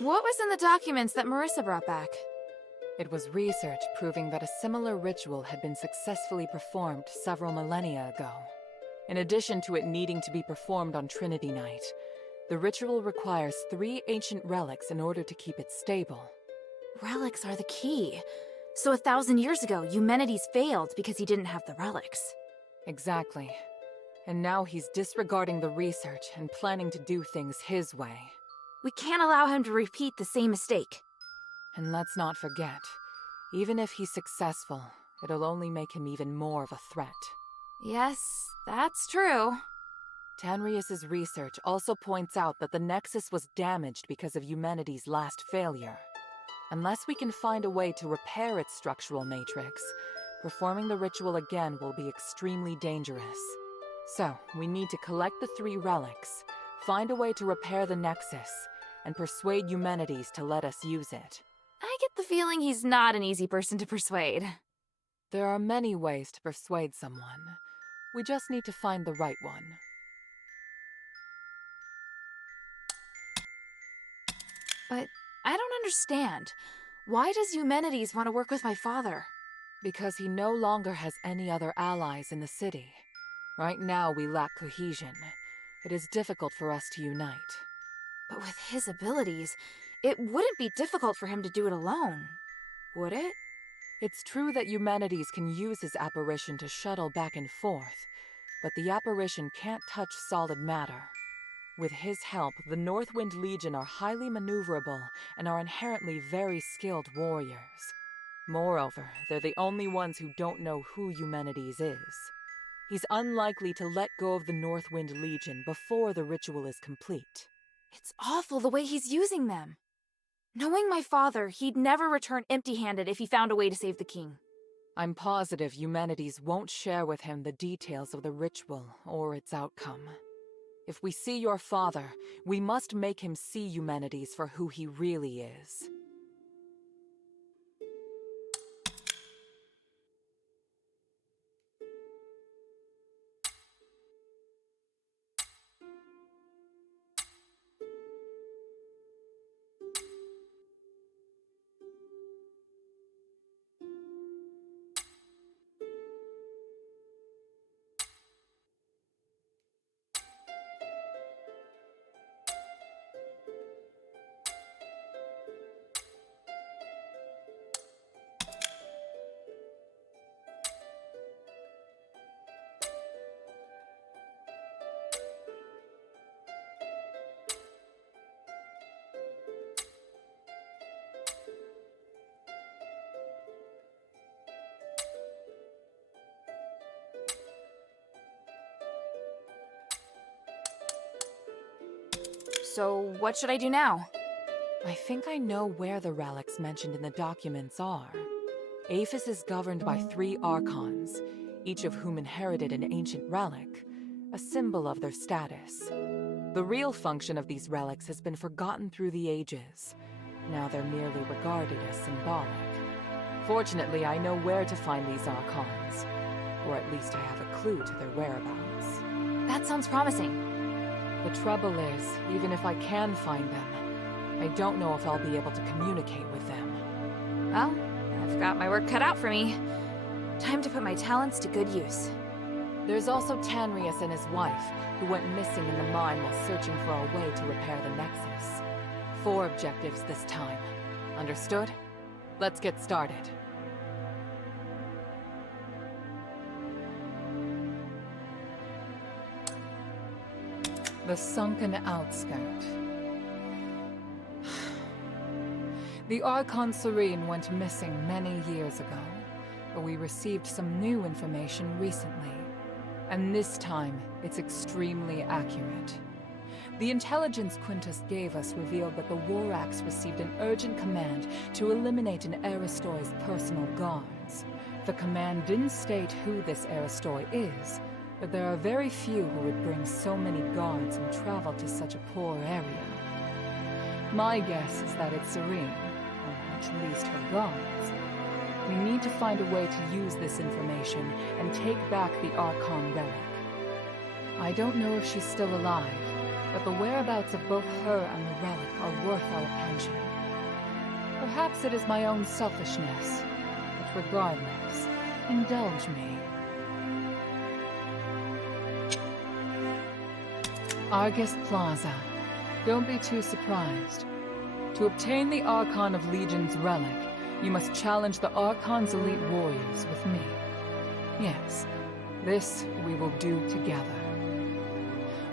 What was in the documents that Marissa brought back? It was research proving that a similar ritual had been successfully performed several millennia ago. In addition to it needing to be performed on Trinity Night, the ritual requires 3 ancient relics in order to keep it stable. Relics are the key. So 1,000 years ago, Eumenides failed because he didn't have the relics. Exactly. And now he's disregarding the research and planning to do things his way. We can't allow him to repeat the same mistake. And let's not forget, even if he's successful, it'll only make him even more of a threat. Yes, that's true. Tanrius's research also points out that the Nexus was damaged because of Eumenides' last failure. Unless we can find a way to repair its structural matrix, performing the ritual again will be extremely dangerous. So, we need to collect the 3 relics, find a way to repair the Nexus, and persuade Eumenides to let us use it. I get the feeling he's not an easy person to persuade. There are many ways to persuade someone. We just need to find the right one. But I don't understand. Why does Eumenides want to work with my father? Because he no longer has any other allies in the city. Right now we lack cohesion. It is difficult for us to unite. But with his abilities, it wouldn't be difficult for him to do it alone, would it? It's true that Eumenides can use his apparition to shuttle back and forth, but the apparition can't touch solid matter. With his help, the Northwind Legion are highly maneuverable and are inherently very skilled warriors. Moreover, they're the only ones who don't know who Eumenides is. He's unlikely to let go of the Northwind Legion before the ritual is complete. It's awful the way he's using them. Knowing my father, he'd never return empty-handed if he found a way to save the king. I'm positive Eumenides won't share with him the details of the ritual or its outcome. If we see your father, we must make him see Eumenides for who he really is. So, what should I do now? I think I know where the relics mentioned in the documents are. Aphis is governed by 3 archons, each of whom inherited an ancient relic, a symbol of their status. The real function of these relics has been forgotten through the ages. Now they're merely regarded as symbolic. Fortunately, I know where to find these archons, or at least I have a clue to their whereabouts. That sounds promising. The trouble is, even if I can find them, I don't know if I'll be able to communicate with them. Well, I've got my work cut out for me. Time to put my talents to good use. There's also Tanrius and his wife, who went missing in the mine while searching for a way to repair the Nexus. 4 objectives this time. Understood? Let's get started. The sunken outskirt. The Archon Serene went missing many years ago, but we received some new information recently. And this time, it's extremely accurate. The intelligence Quintus gave us revealed that the Warax received an urgent command to eliminate an Aristoi's personal guards. The command didn't state who this Aristoi is, but there are very few who would bring so many guards and travel to such a poor area. My guess is that it's Serene, or at least her guards. We need to find a way to use this information and take back the Archon relic. I don't know if she's still alive, but the whereabouts of both her and the relic are worth our attention. Perhaps it is my own selfishness, but regardless, indulge me. Argus Plaza. Don't be too surprised. To obtain the Archon of Legion's relic, you must challenge the Archon's elite warriors with me. Yes, this we will do together.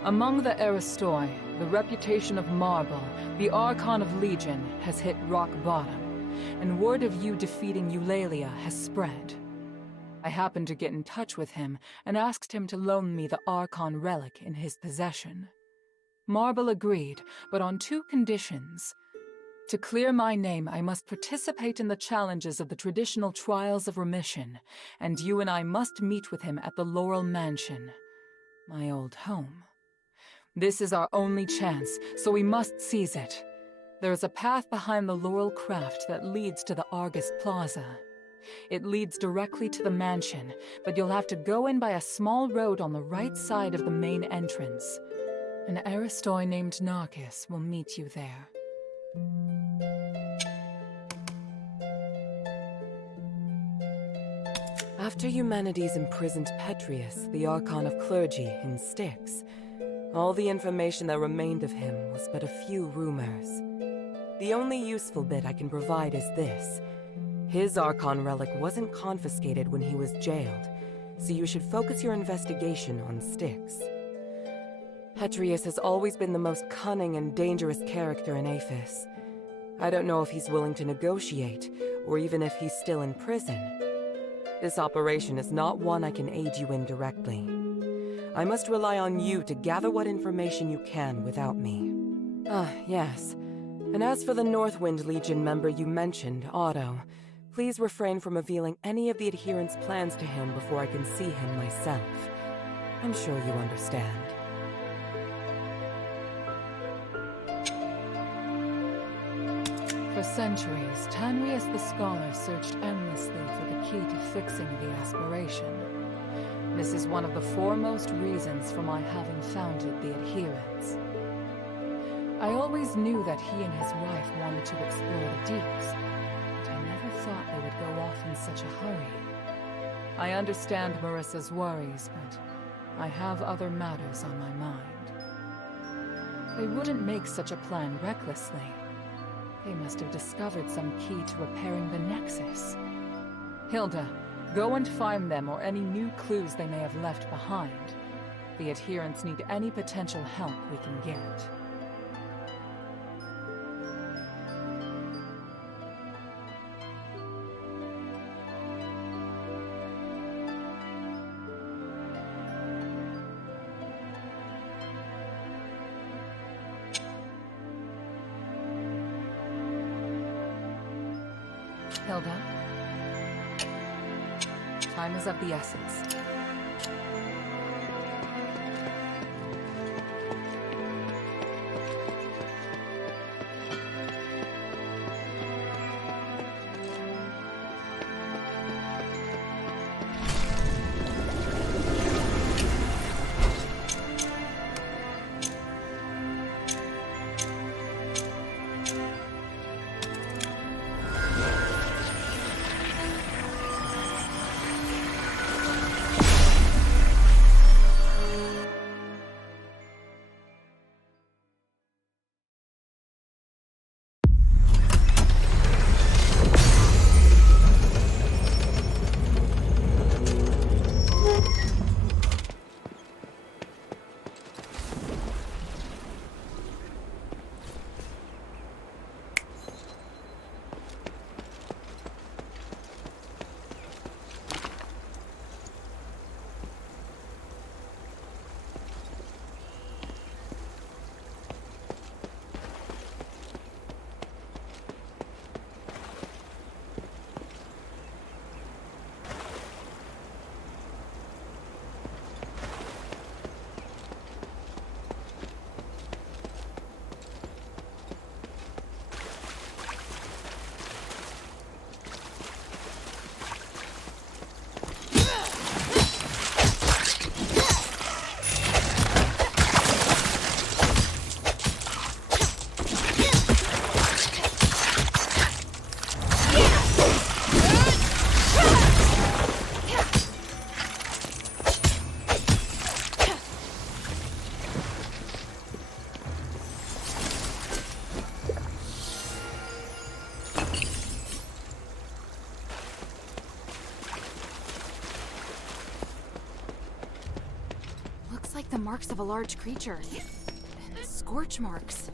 Among the Aristoi, the reputation of Marble, the Archon of Legion, has hit rock bottom, and word of you defeating Eulalia has spread. I happened to get in touch with him and asked him to loan me the Archon relic in his possession. Marble agreed, but on two conditions. To clear my name, I must participate in the challenges of the traditional Trials of Remission, and you and I must meet with him at the Laurel Mansion, my old home. This is our only chance, so we must seize it. There is a path behind the Laurel Craft that leads to the Argus Plaza. It leads directly to the mansion, but you'll have to go in by a small road on the right side of the main entrance. An Aristoi named Narcus will meet you there. After Eumenides imprisoned Petrius, the Archon of Clergy, in Styx, all the information that remained of him was but a few rumors. The only useful bit I can provide is this. His Archon relic wasn't confiscated when he was jailed, so you should focus your investigation on Styx. Petrius has always been the most cunning and dangerous character in Aphis. I don't know if he's willing to negotiate, or even if he's still in prison. This operation is not one I can aid you in directly. I must rely on you to gather what information you can without me. Ah, yes. And as for the Northwind Legion member you mentioned, Otto, please refrain from revealing any of the adherents' plans to him before I can see him myself. I'm sure you understand. For centuries, Tanrius the Scholar searched endlessly for the key to fixing the aspiration. This is one of the foremost reasons for my having founded the Adherents. I always knew that he and his wife wanted to explore the deeps, but I never thought they would go off in such a hurry. I understand Marissa's worries, but I have other matters on my mind. They wouldn't make such a plan recklessly. They must have discovered some key to repairing the Nexus. Hilda, go and find them or any new clues they may have left behind. The Adherents need any potential help we can get. Hilda? Time is of the essence. the marks of a large creature. Scorch marks.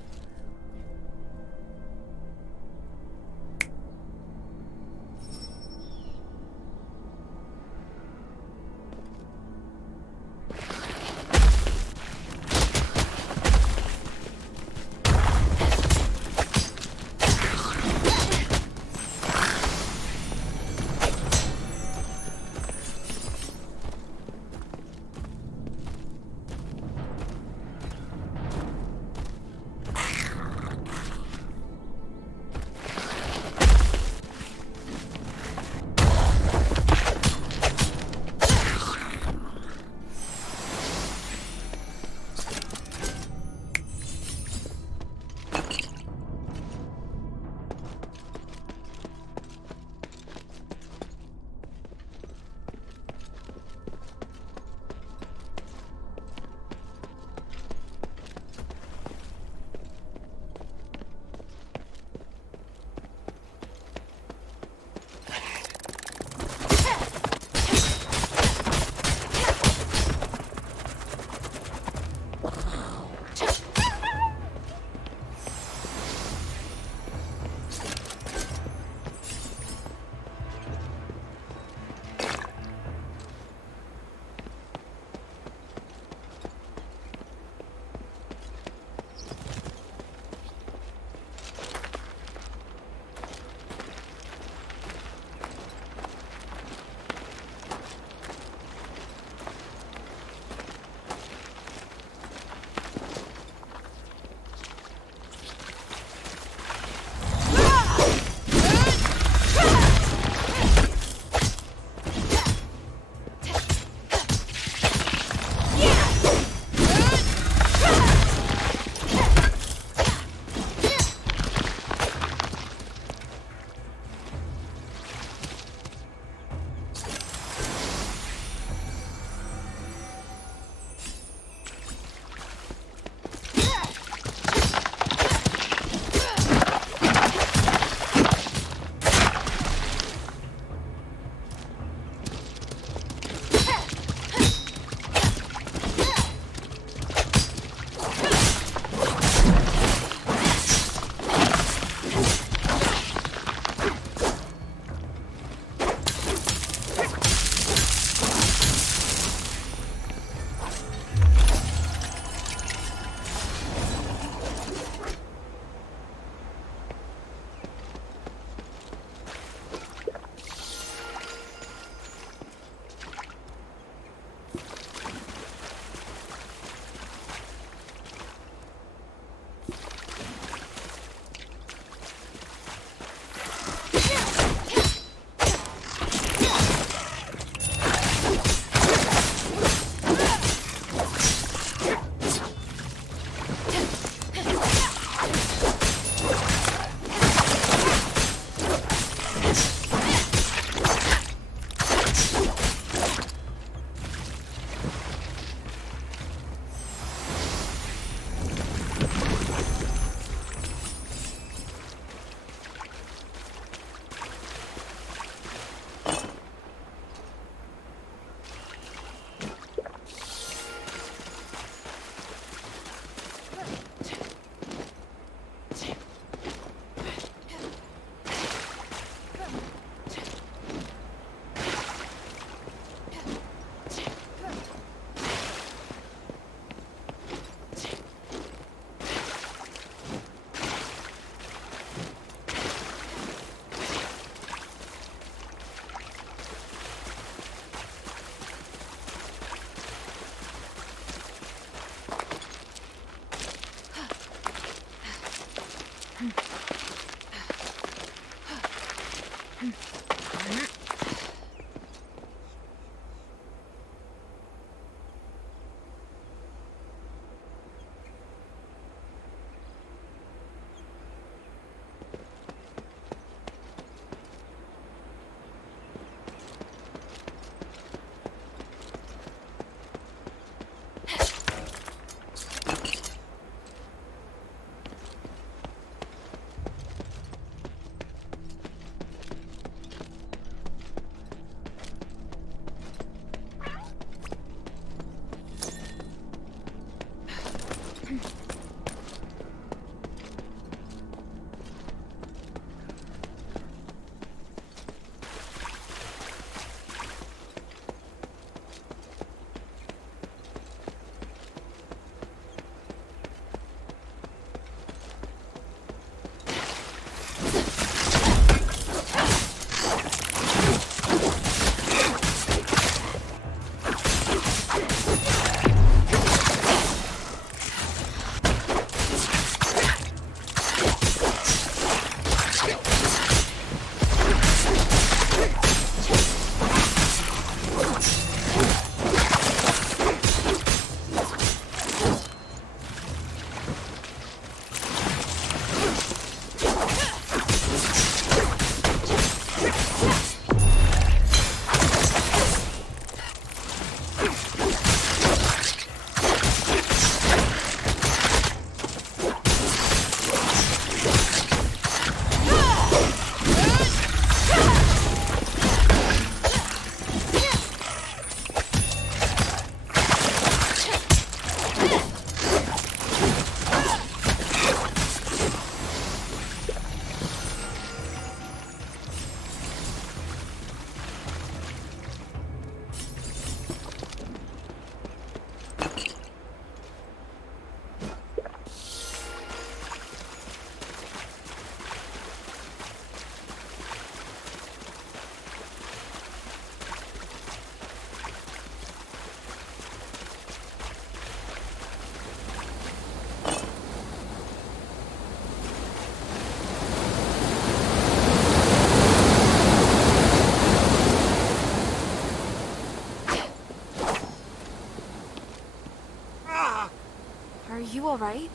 right?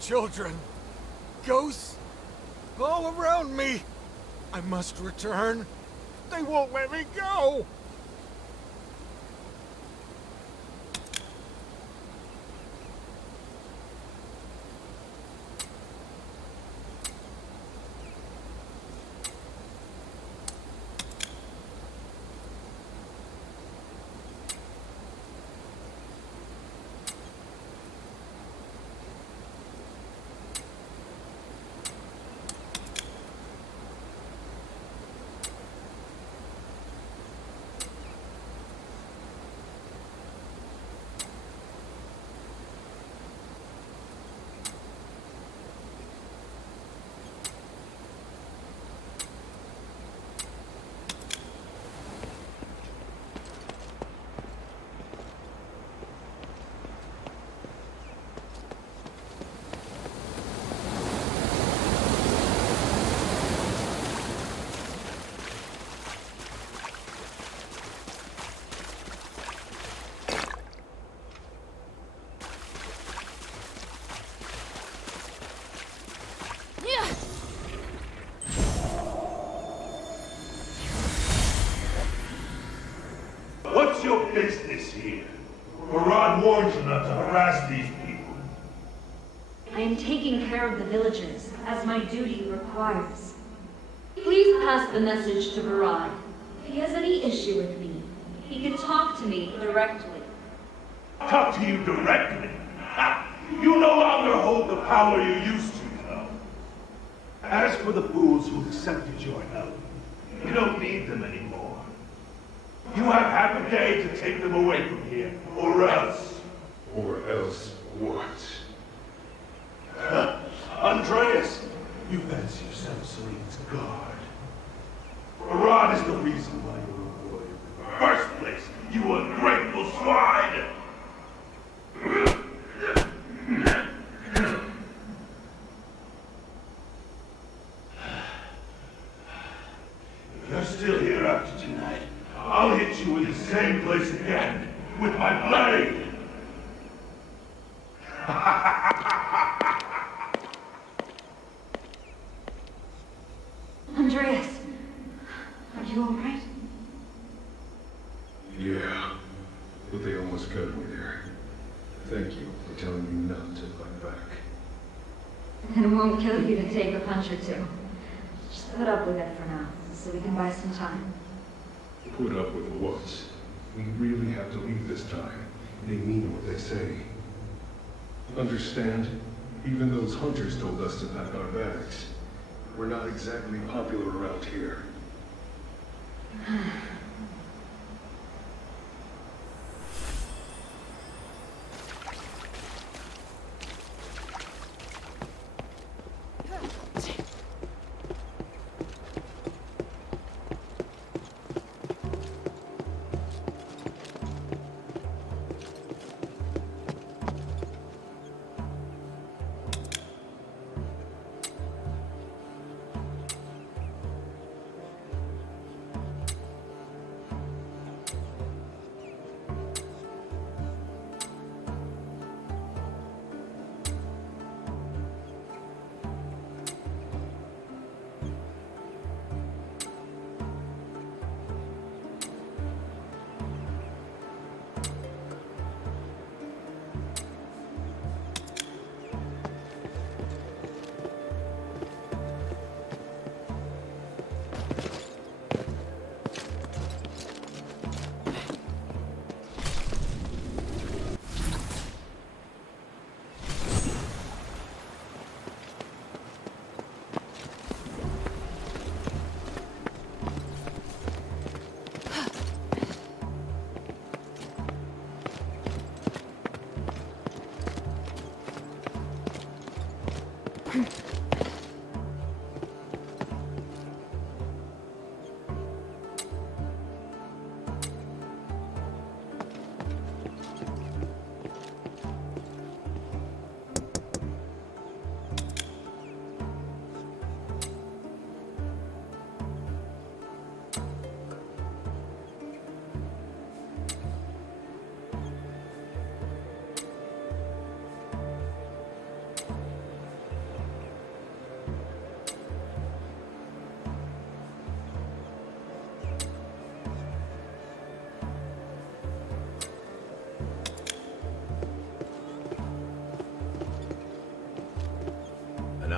Children. Ghosts. All around me. I must return. They won't let me go. What's your business here? Murad warned you not to harass these people. I am taking care of the villagers, as my duty requires. Please pass the message to Murad. If he has any issue with me, he can talk to me directly. Talk to you directly? Ha! You no longer hold the power you used to, though. As for the fools who accepted your help, you don't need them anymore. You have half a day to take them away from here, or else. Or else what? Andreas, you fancy yourself Celine's guard. Murad is the reason why you're employed. In the first place, you ungrateful swine! If you're still here after tonight, I'll hit you in the same place again, with my blade! Andreas, are you alright? Yeah, but they almost got me there. Thank you for telling me not to fight back. And it won't kill you to take a punch or two. Just put up with it for now, so we can buy some time. Put up with what? We really have to leave this time. They mean what they say. Understand? Even those hunters told us to pack our bags. We're not exactly popular around here.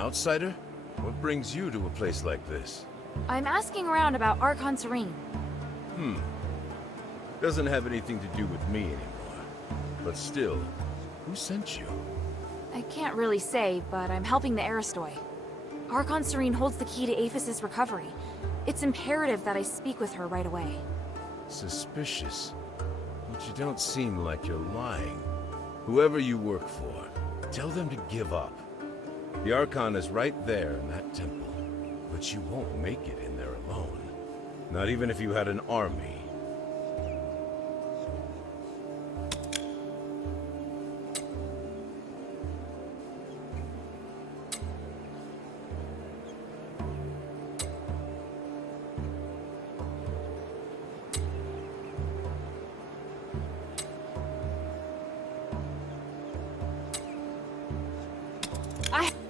outsider? What brings you to a place like this? I'm asking around about Archon Serene. Doesn't have anything to do with me anymore. But still, who sent you? I can't really say, but I'm helping the Aristoi. Archon Serene holds the key to Aphis' recovery. It's imperative that I speak with her right away. Suspicious. But you don't seem like you're lying. Whoever you work for, tell them to give up. The Archon is right there in that temple. But you won't make it in there alone. Not even if you had an army.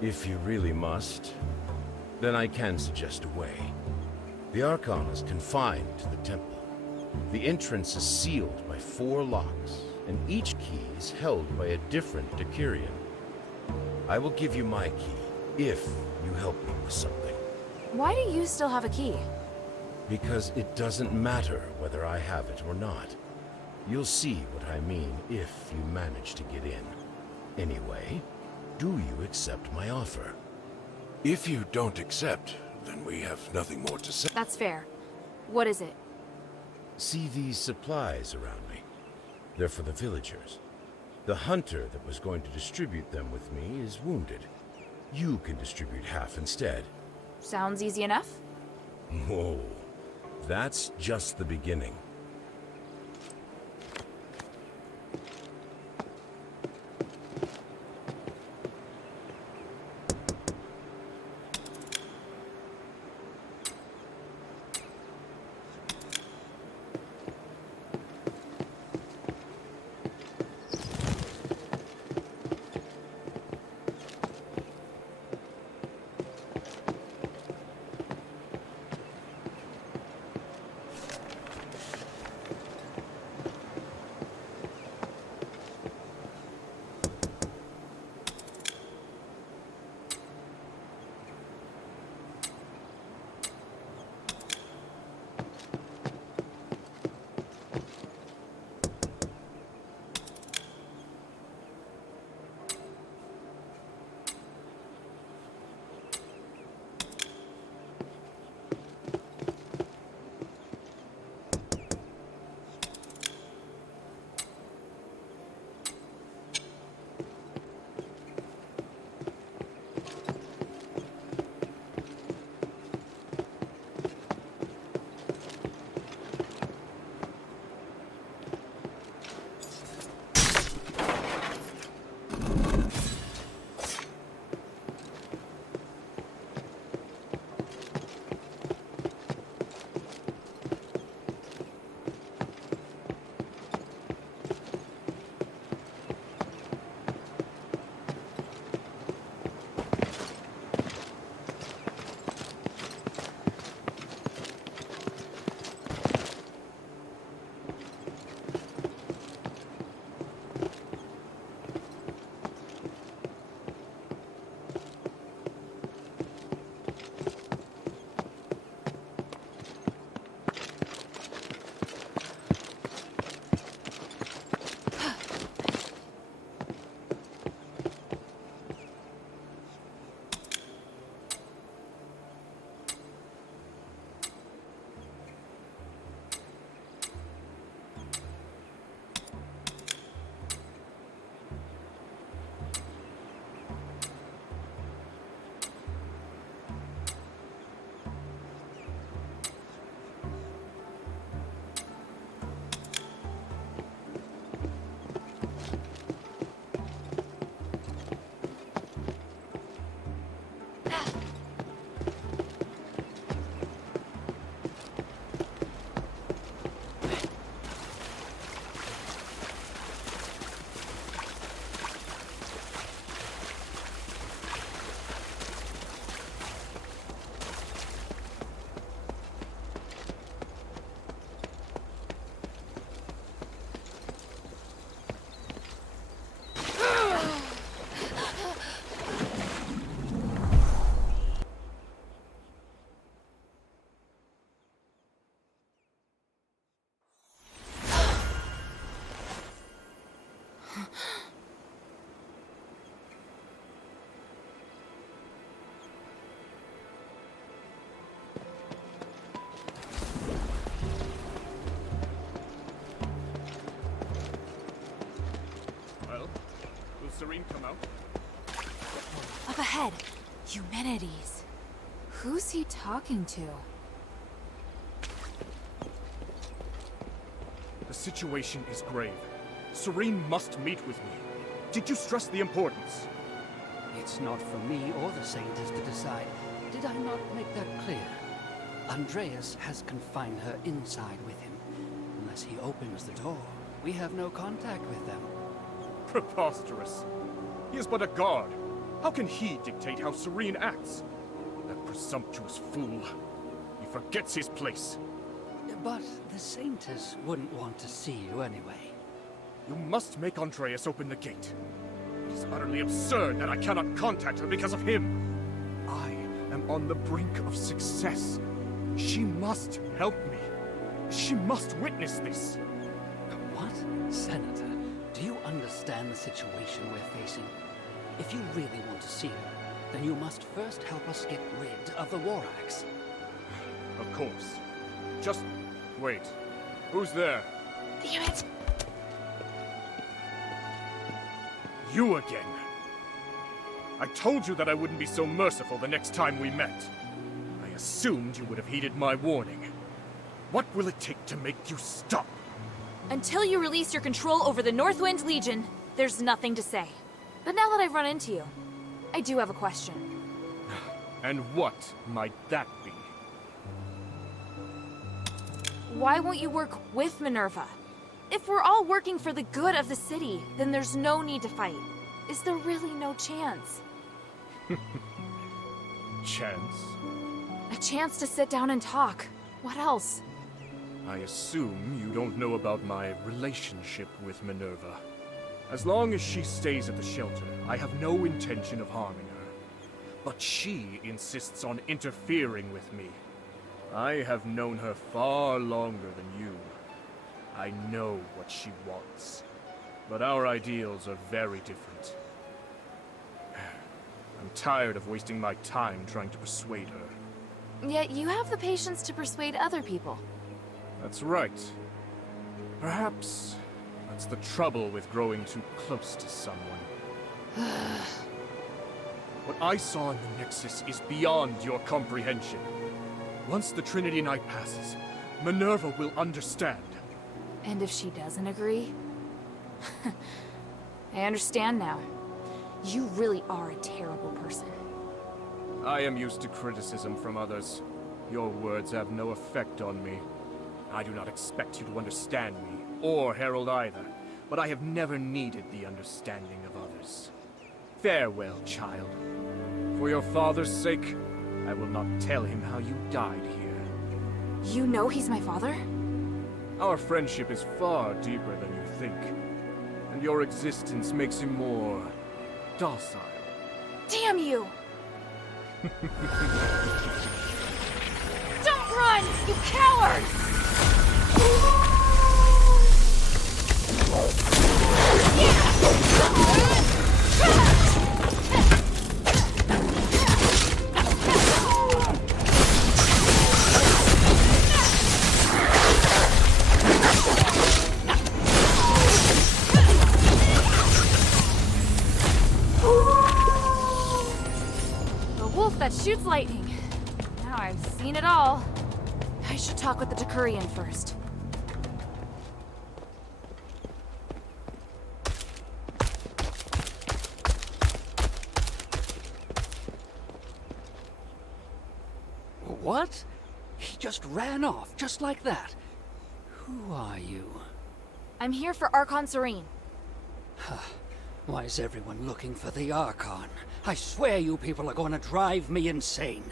If you really must, then I can suggest a way. The Archon is confined to the temple. The entrance is sealed by 4 locks, and each key is held by a different Decurion. I will give you my key, if you help me with something. Why do you still have a key? Because it doesn't matter whether I have it or not. You'll see what I mean if you manage to get in. Anyway, do you accept my offer? If you don't accept, then we have nothing more to say. That's fair. What is it? See these supplies around me? They're for the villagers. The hunter that was going to distribute them with me is wounded. You can distribute half instead. Sounds easy enough. Whoa, that's just the beginning. Serene come out? Up ahead. Eumenides. Who's he talking to? The situation is grave. Serene must meet with me. Did you stress the importance? It's not for me or the Saints to decide. Did I not make that clear? Andreas has confined her inside with him. Unless he opens the door, we have no contact with them. Preposterous. He is but a guard. How can he dictate how Serene acts? That presumptuous fool. He forgets his place. But the Saintess wouldn't want to see you anyway. You must make Andreas open the gate. It is utterly absurd that I cannot contact her because of him. I am on the brink of success. She must help me. She must witness this. What? Senator, do you understand the situation we're facing? If you really want to see her, then you must first help us get rid of the War Axe. Of course. Just wait. Who's there? Damn it! You again. I told you that I wouldn't be so merciful the next time we met. I assumed you would have heeded my warning. What will it take to make you stop? Until you release your control over the Northwind Legion, there's nothing to say. But now that I've run into you, I do have a question. And what might that be? Why won't you work with Minerva? If we're all working for the good of the city, then there's no need to fight. Is there really no chance? Chance? A chance to sit down and talk. What else? I assume you don't know about my relationship with Minerva. As long as she stays at the shelter, I have no intention of harming her. But she insists on interfering with me. I have known her far longer than you. I know what she wants. But our ideals are very different. I'm tired of wasting my time trying to persuade her. Yet you have the patience to persuade other people. That's right. Perhaps that's the trouble with growing too close to someone. What I saw in the Nexus is beyond your comprehension. Once the Trinity Night passes, Minerva will understand. And if she doesn't agree? I understand now. You really are a terrible person. I am used to criticism from others. Your words have no effect on me. I do not expect you to understand me, or Harold either, but I have never needed the understanding of others. Farewell, child. For your father's sake, I will not tell him how you died here. You know he's my father? Our friendship is far deeper than you think, and your existence makes him more docile. Damn you! Don't run, you cowards! The wolf that shoots lightning. Now I've seen it all. I should talk with the Decurion first. What? He just ran off, just like that. Who are you? I'm here for Archon Serene. Why is everyone looking for the Archon? I swear you people are going to drive me insane.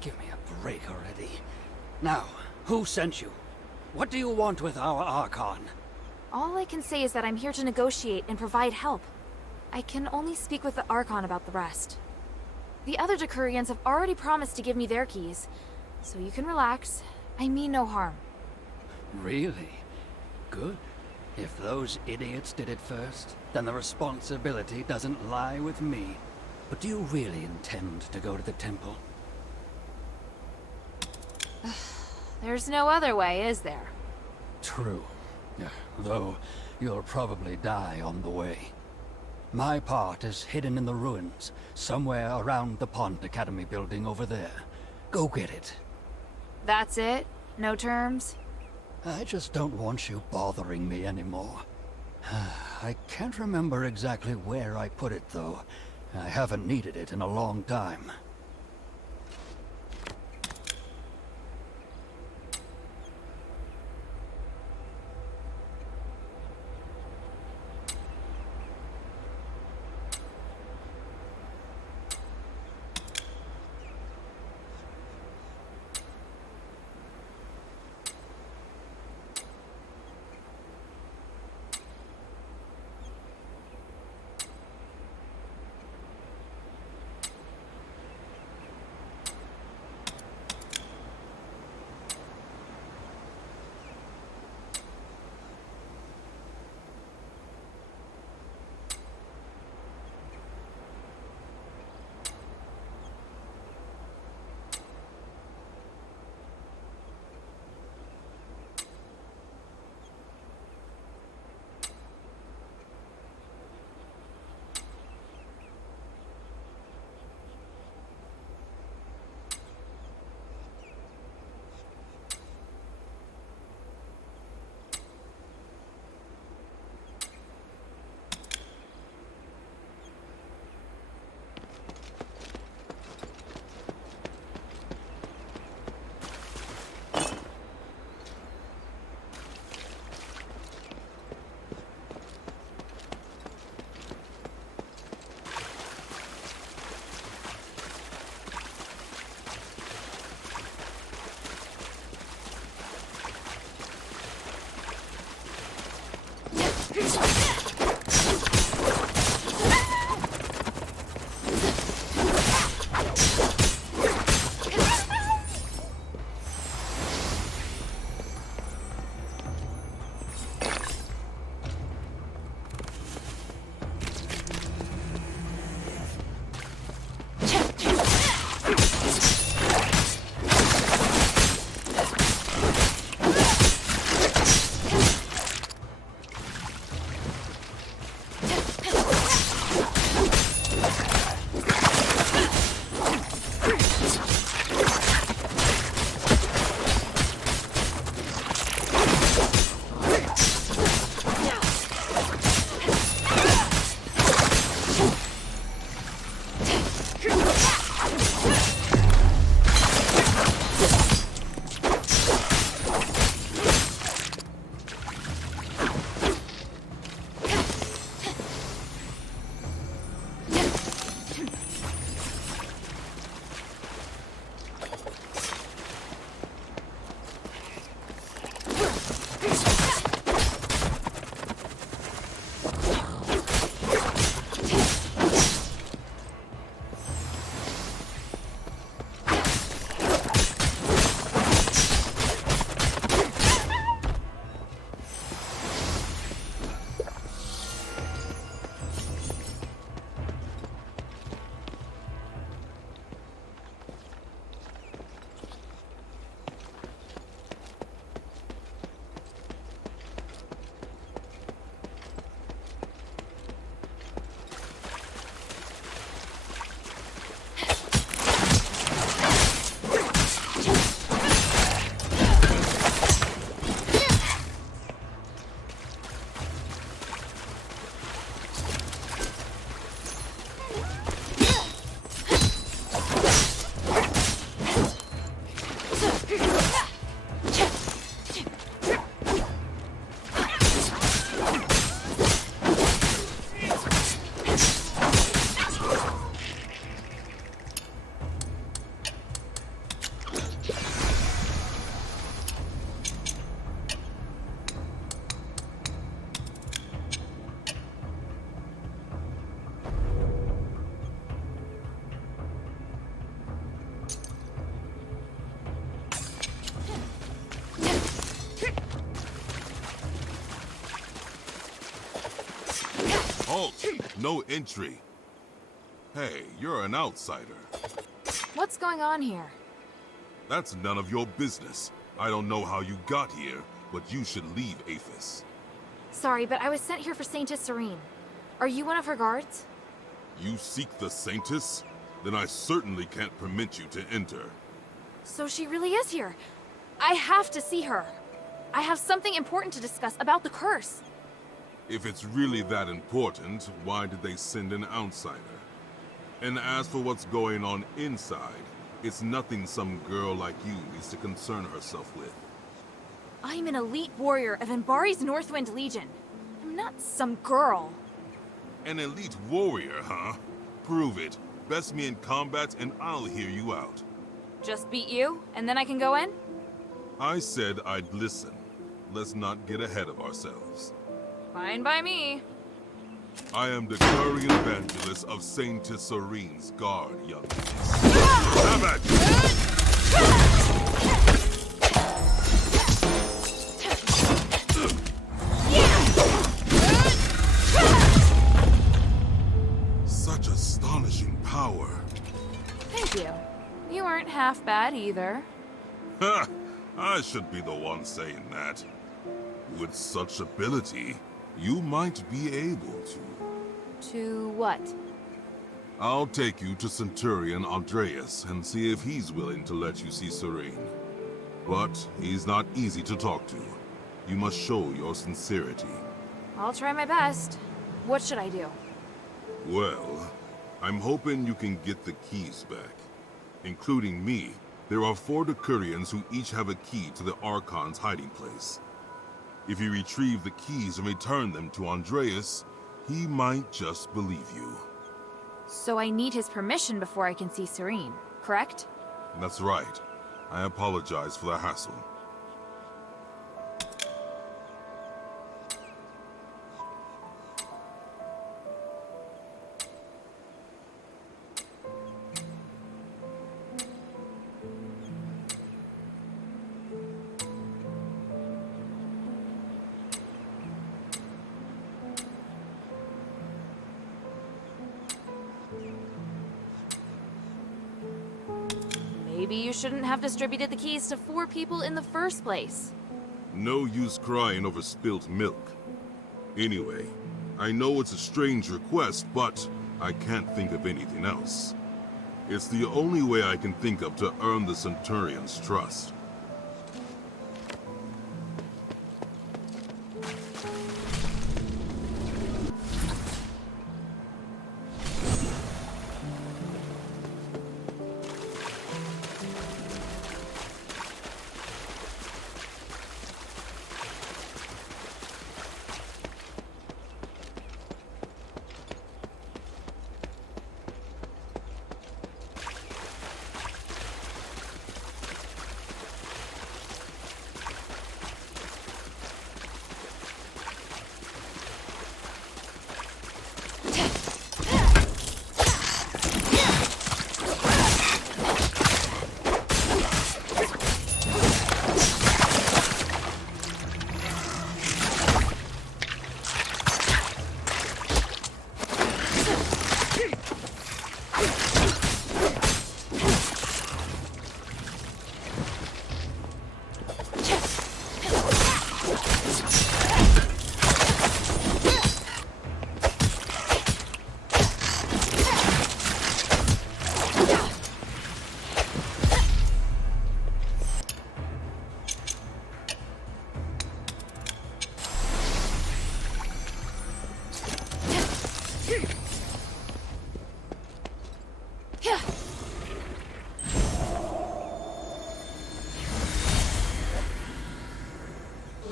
Give me a break already. Now, who sent you? What do you want with our Archon? All I can say is that I'm here to negotiate and provide help. I can only speak with the Archon about the rest. The other Decurions have already promised to give me their keys, so you can relax. I mean no harm. Really? Good. If those idiots did it first, then the responsibility doesn't lie with me. But do you really intend to go to the temple? There's no other way, is there? True. Though, you'll probably die on the way. My part is hidden in the ruins, somewhere around the Pond Academy building over there. Go get it. That's it? No terms? I just don't want you bothering me anymore. I can't remember exactly where I put it, though. I haven't needed it in a long time. Halt! No entry. Hey, you're an outsider. What's going on here? That's none of your business. I don't know how you got here, but you should leave Aphis. Sorry, but I was sent here for Saintess Serene. Are you one of her guards? You seek the Saintess? Then I certainly can't permit you to enter. So she really is here. I have to see her. I have something important to discuss about the curse. If it's really that important, why did they send an outsider? And as for what's going on inside, it's nothing some girl like you needs to concern herself with. I'm an elite warrior of Embari's Northwind Legion. I'm not some girl. An elite warrior, huh? Prove it. Best me in combat and I'll hear you out. Just beat you, and then I can go in? I said I'd listen. Let's not get ahead of ourselves. Fine by me. I am the Curian Evangelist of Saintess Serene's guard, young ladies. Have at Such astonishing power. Thank you. You weren't half bad either. Ha! I should be the one saying that. With such ability, you might be able to. To what? I'll take you to Centurion Andreas and see if he's willing to let you see Serene. But he's not easy to talk to. You must show your sincerity. I'll try my best. What should I do? Well, I'm hoping you can get the keys back. Including me, there are 4 Decurions who each have a key to the Archon's hiding place. If you retrieve the keys and return them to Andreas, he might just believe you. So I need his permission before I can see Serene, correct? That's right. I apologize for the hassle. Maybe you shouldn't have distributed the keys to 4 people in the first place. No use crying over spilt milk. Anyway, I know it's a strange request, but I can't think of anything else. It's the only way I can think of to earn the Centurion's trust.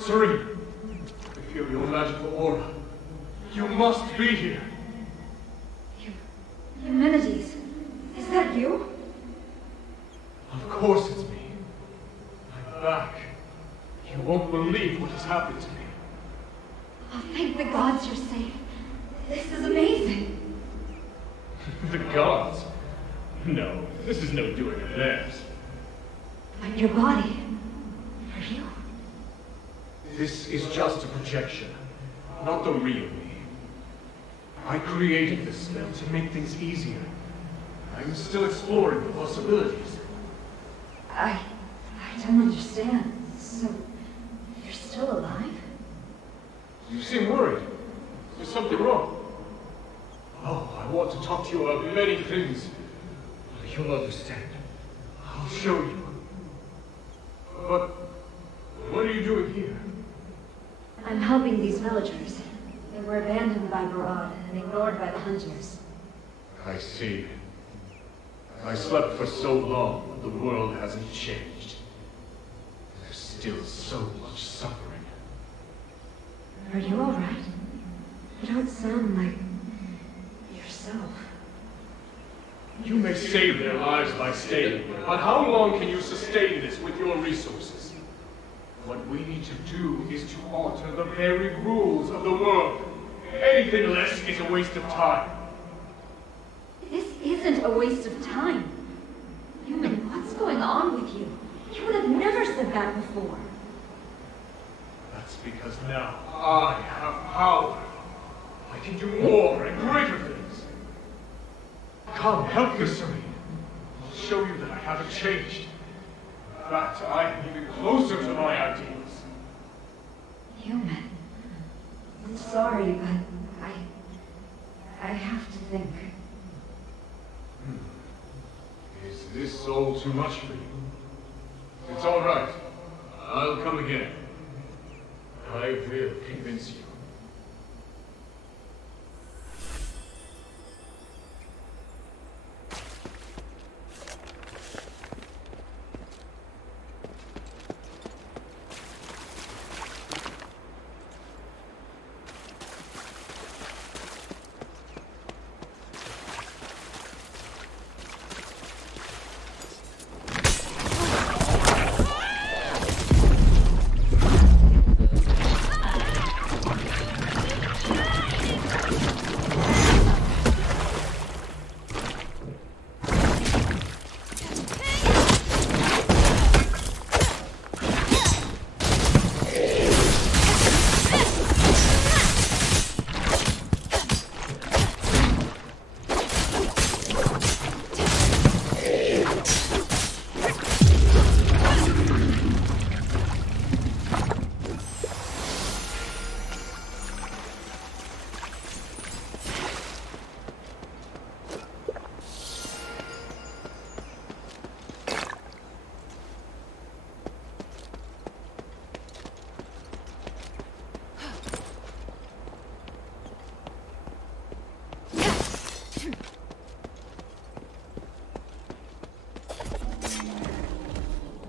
Serene, I feel your magical aura. You must be here. Eumenides, is that you? Of course it's me. I'm back. You won't believe what has happened to me. Oh, thank the gods you're safe. This is amazing. The gods? No, this is no doing of theirs. But your body, for you. This is just a projection, not the real me. I created this spell to make things easier. I'm still exploring the possibilities. I don't understand. So, you're still alive? You seem worried. Is something wrong? talk to you about many things. You'll understand. I'll show you. But what are you doing here? I'm helping these villagers. They were abandoned by Barad and ignored by the hunters. I see. I slept for so long, but the world hasn't changed. There's still so much suffering. Are you alright? You don't sound like yourself. You may save their lives by staying here, but how long can you sustain this with your resources? What we need to do is to alter the very rules of the world. Anything less is a waste of time. This isn't a waste of time. Human, what's going on with you? You would have never said that before. That's because now I have power. I can do more and greater things. Come, help me, Serene. I'll show you that I haven't changed. In fact, I am even closer to my ideals. Human. I'm sorry, but I have to think. Is this all too much for you? It's all right. I'll come again. I will convince you.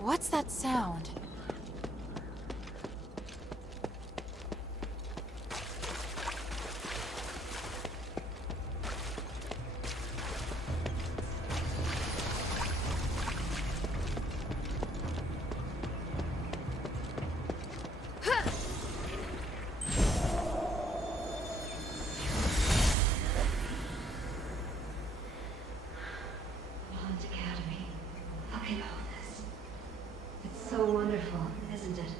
What's that sound? So wonderful, isn't it?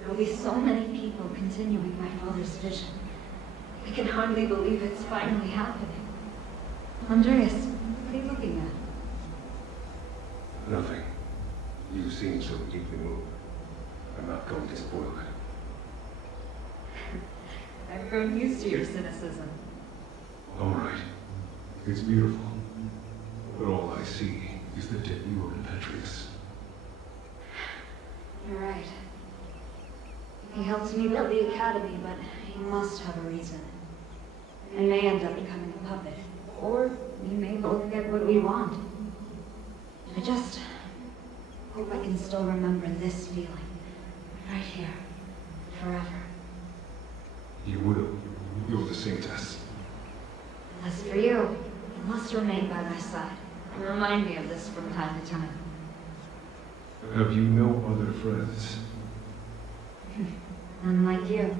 There'll be so many people continuing my father's vision. I can hardly believe it's finally happening. Andreas, what are you looking at? Nothing. You seem so deeply moved. I'm not going to spoil it. I've grown used to your cynicism. All right. It's beautiful. But all I see is the dead you owed Petrius. You're right. He helped me build the academy, but he must have a reason. I may end up becoming a puppet, or we may both get what we want. I just hope I can still remember this feeling, right here, forever. You will. You're the saintess. As for you, you must remain by my side, and remind me of this from time to time. Have you no other friends? None like you.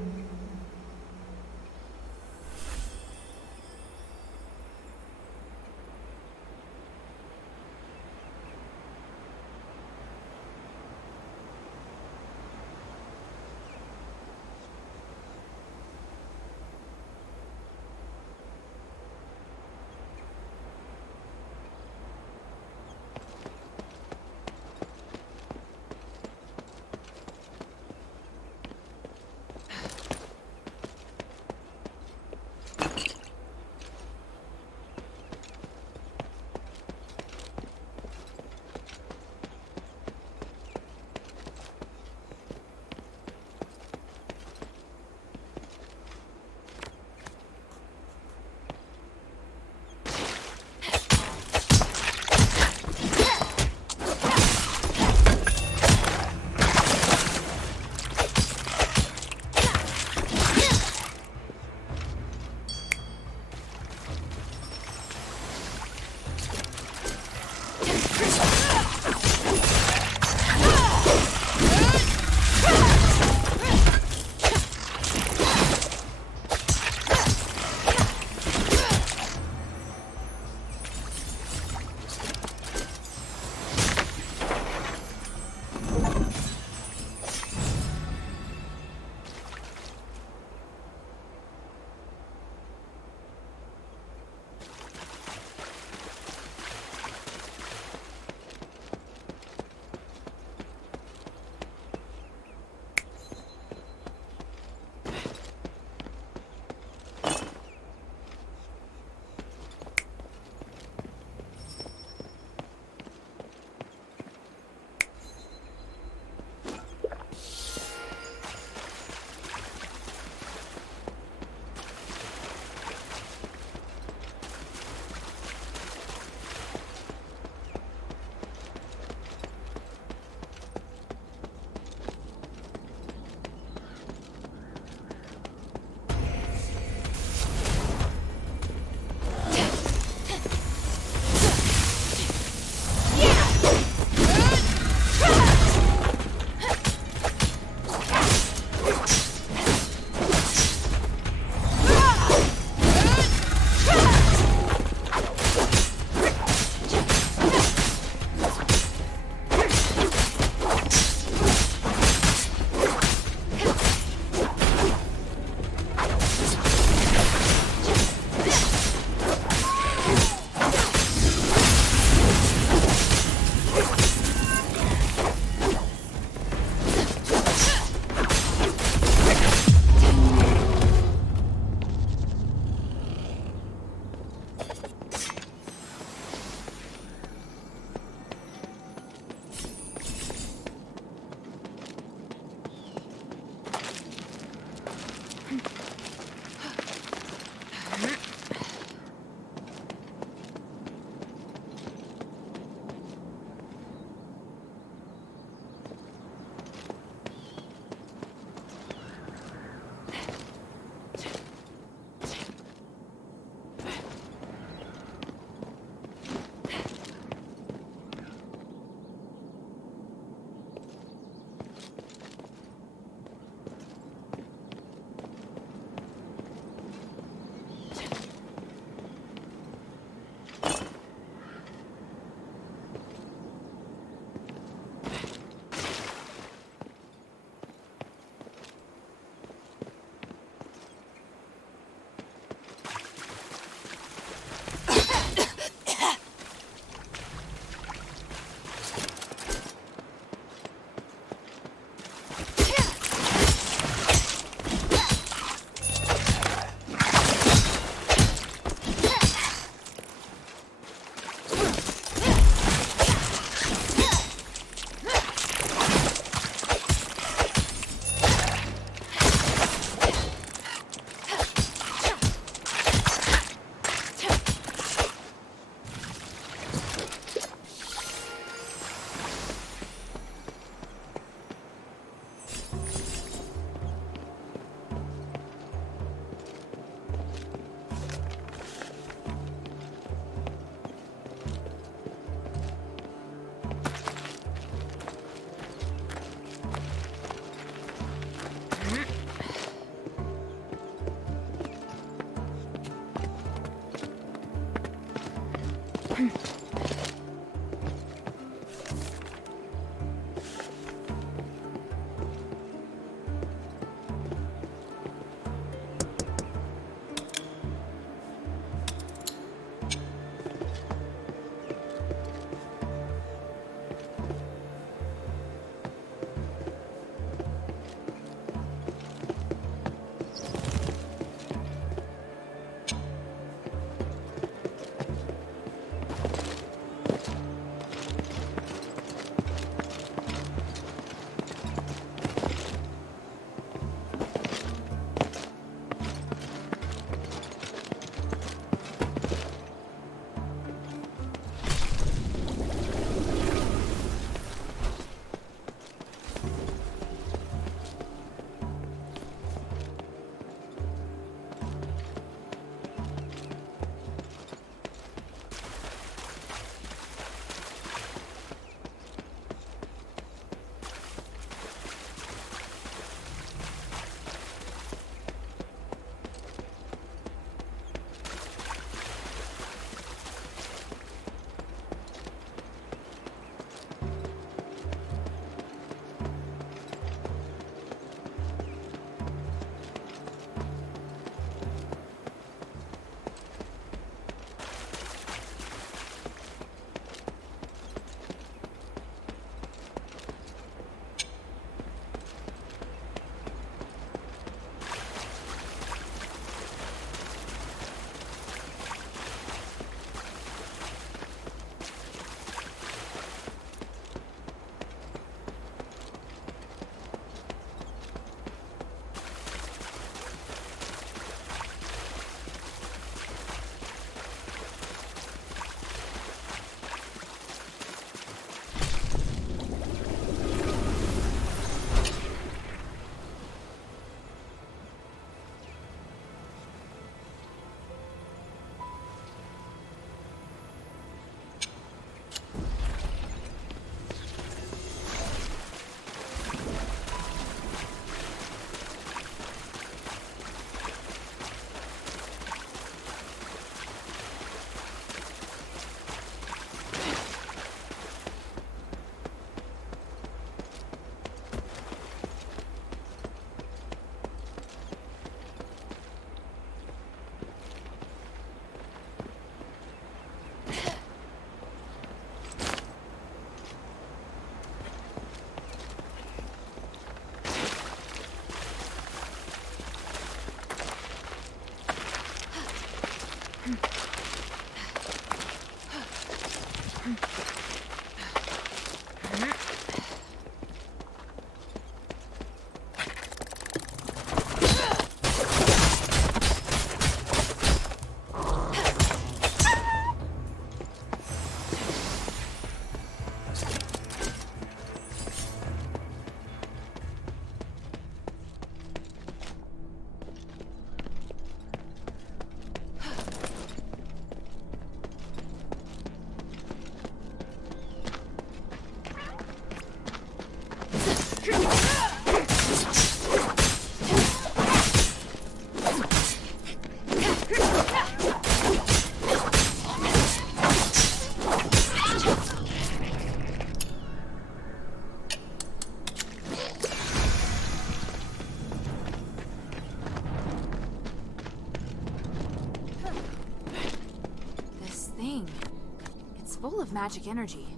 full of magic energy.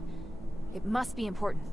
It must be important.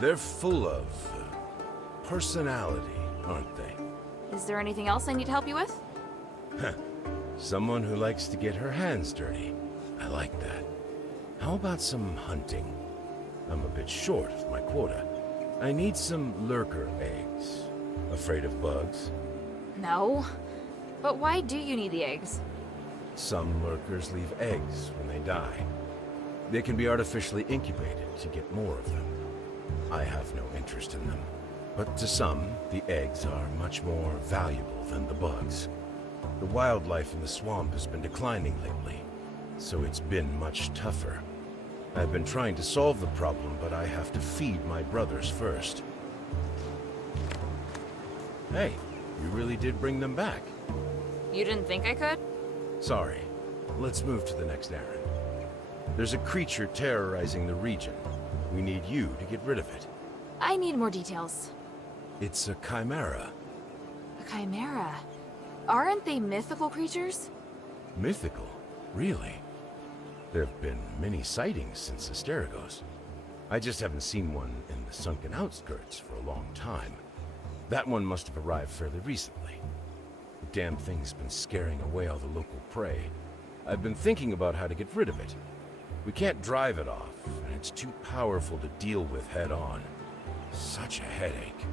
They're full of personality, aren't they? Is there anything else I need to help you with? Someone who likes to get her hands dirty. I like that. How about some hunting? I'm a bit short of my quota. I need some lurker eggs. Afraid of bugs? No. But why do you need the eggs? Some lurkers leave eggs when they die. They can be artificially incubated to get more of them. I have no interest in them. But to some, the eggs are much more valuable than the bugs. The wildlife in the swamp has been declining lately, so it's been much tougher. I've been trying to solve the problem, but I have to feed my brothers first. Hey, you really did bring them back. You didn't think I could? Sorry. Let's move to the next errand. There's a creature terrorizing the region. We need you to get rid of it. I need more details. It's a chimera. A chimera? Aren't they mythical creatures? Mythical? Really? There have been many sightings since Asterigos. I just haven't seen one in the sunken outskirts for a long time. That one must have arrived fairly recently. The damn thing's been scaring away all the local prey. I've been thinking about how to get rid of it. We can't drive it off, and it's too powerful to deal with head-on. Such a headache.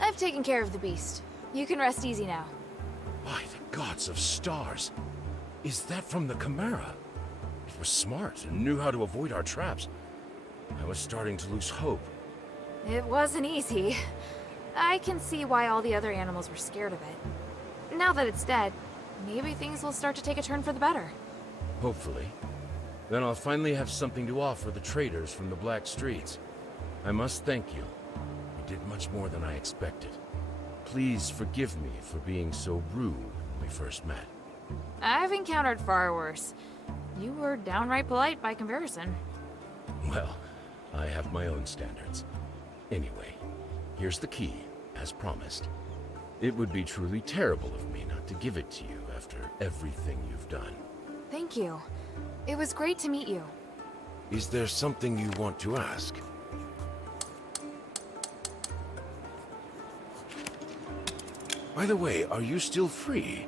I've taken care of the beast. You can rest easy now. By the gods of stars! Is that from the Chimera? It was smart and knew how to avoid our traps. I was starting to lose hope. It wasn't easy. I can see why all the other animals were scared of it. Now that it's dead, maybe things will start to take a turn for the better. Hopefully. Then I'll finally have something to offer the traders from the Black Streets. I must thank you. You did much more than I expected. Please forgive me for being so rude when we first met. I've encountered far worse. You were downright polite by comparison. Well, I have my own standards. Anyway, here's the key, as promised. It would be truly terrible of me not to give it to you after everything you've done. Thank you. It was great to meet you. Is there something you want to ask? By the way, are you still free?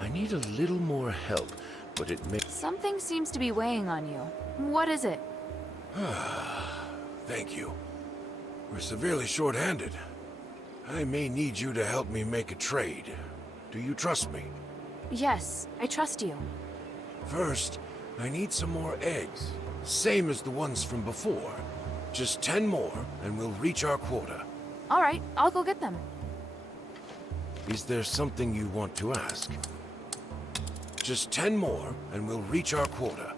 I need a little more help, but it may... Something seems to be weighing on you. What is it? Thank you. We're severely short-handed. I may need you to help me make a trade. Do you trust me? Yes, I trust you. First, I need some more eggs. Same as the ones from before. Just 10 more, and we'll reach our quota. All right, I'll go get them. Is there something you want to ask? Just 10 more, and we'll reach our quota.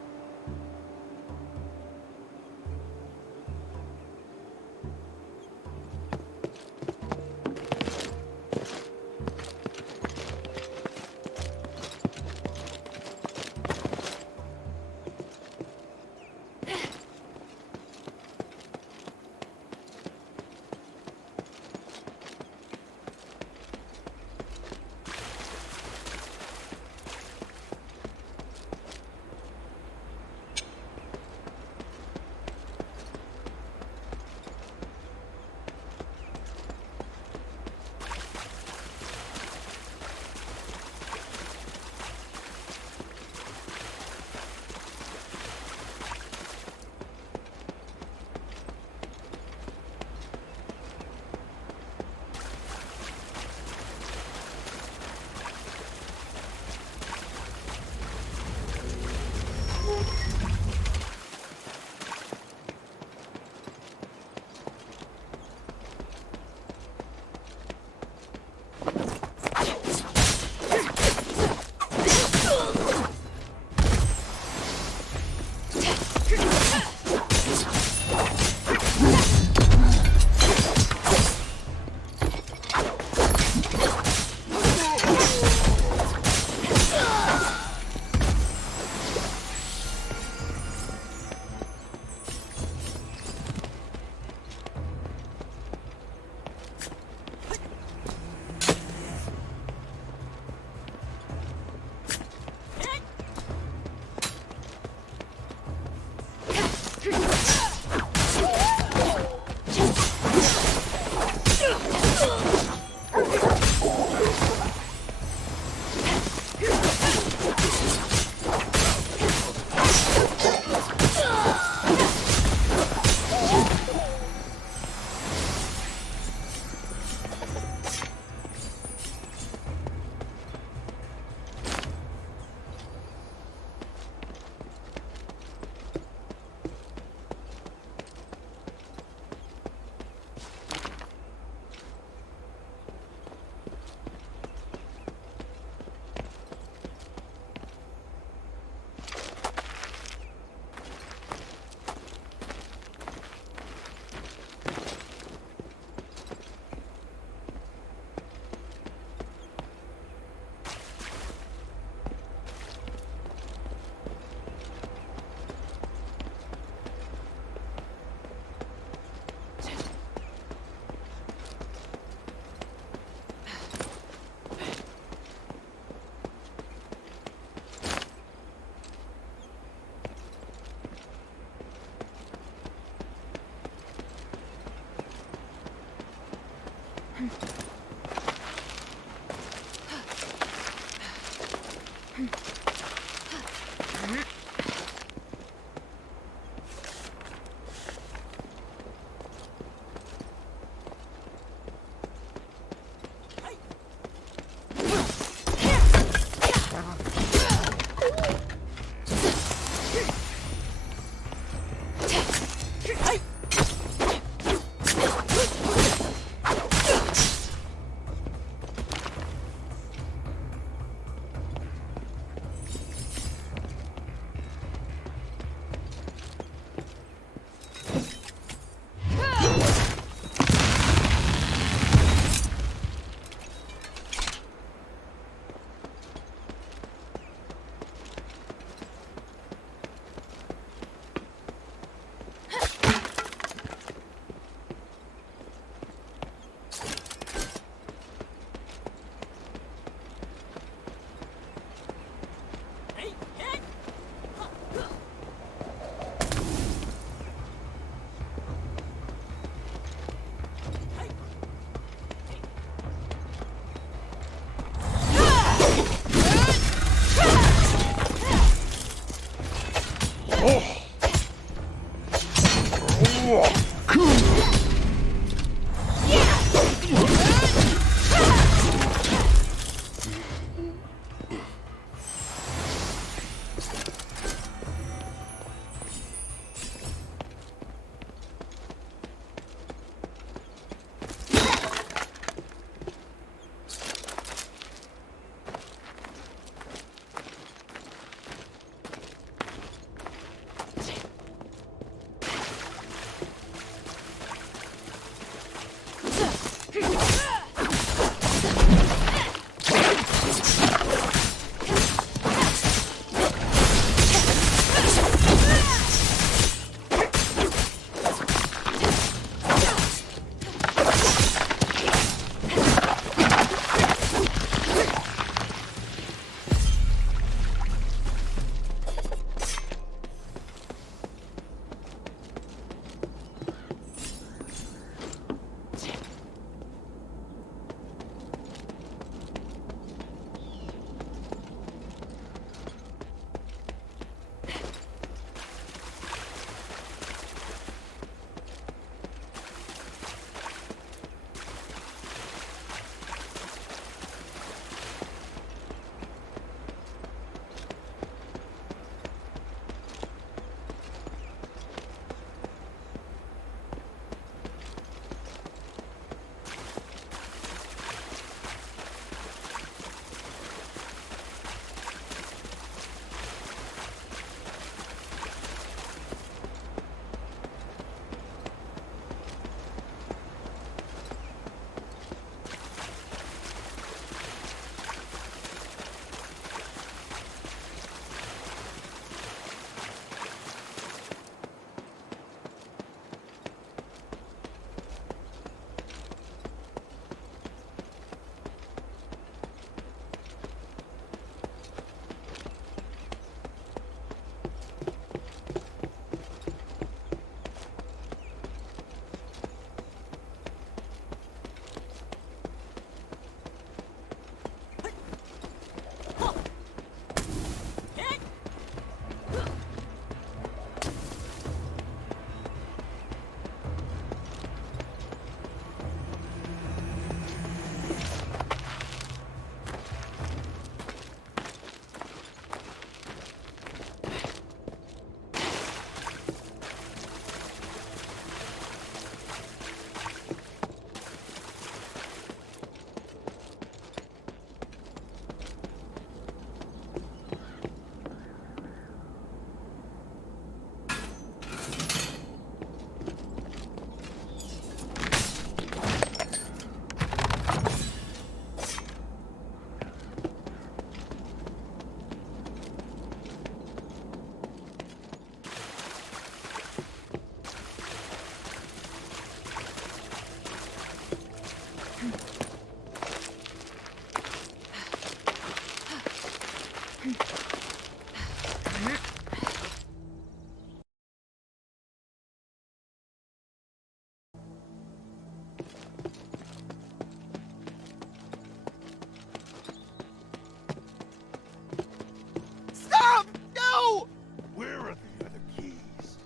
Stop! No! Where are the other keys?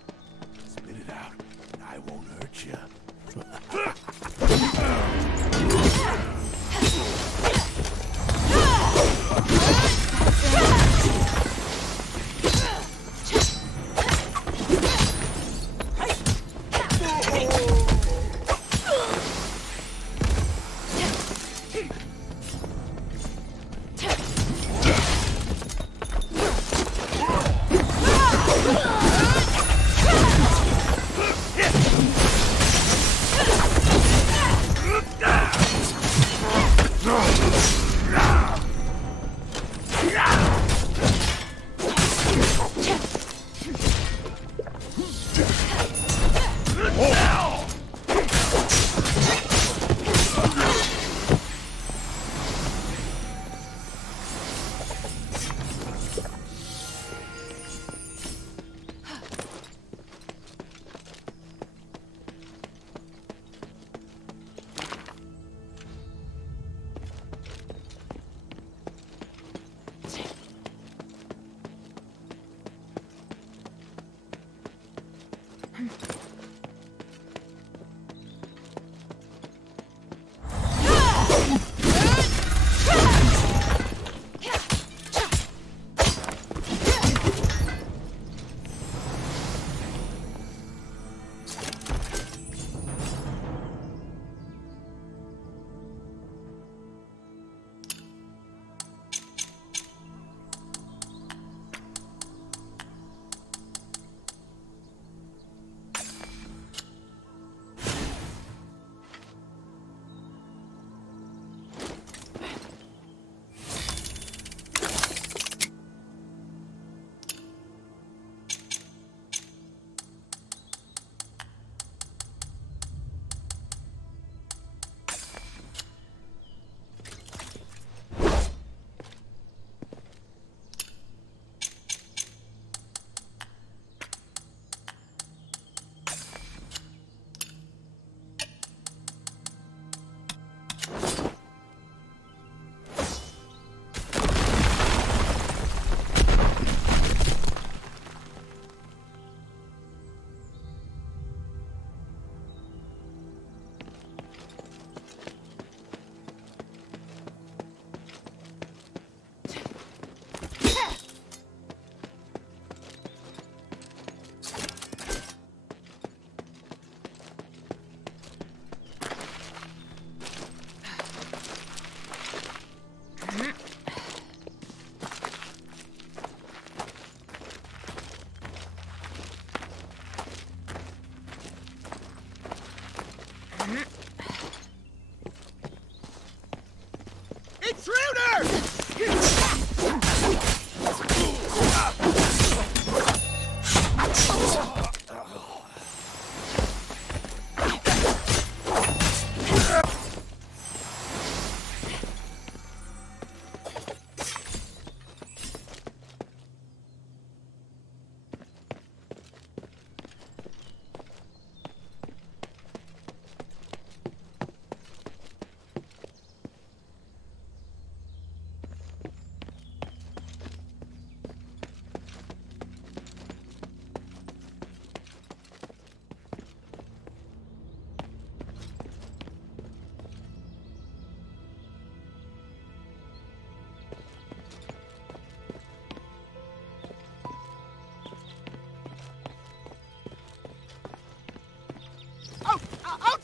Spit it out, and I won't hurt you.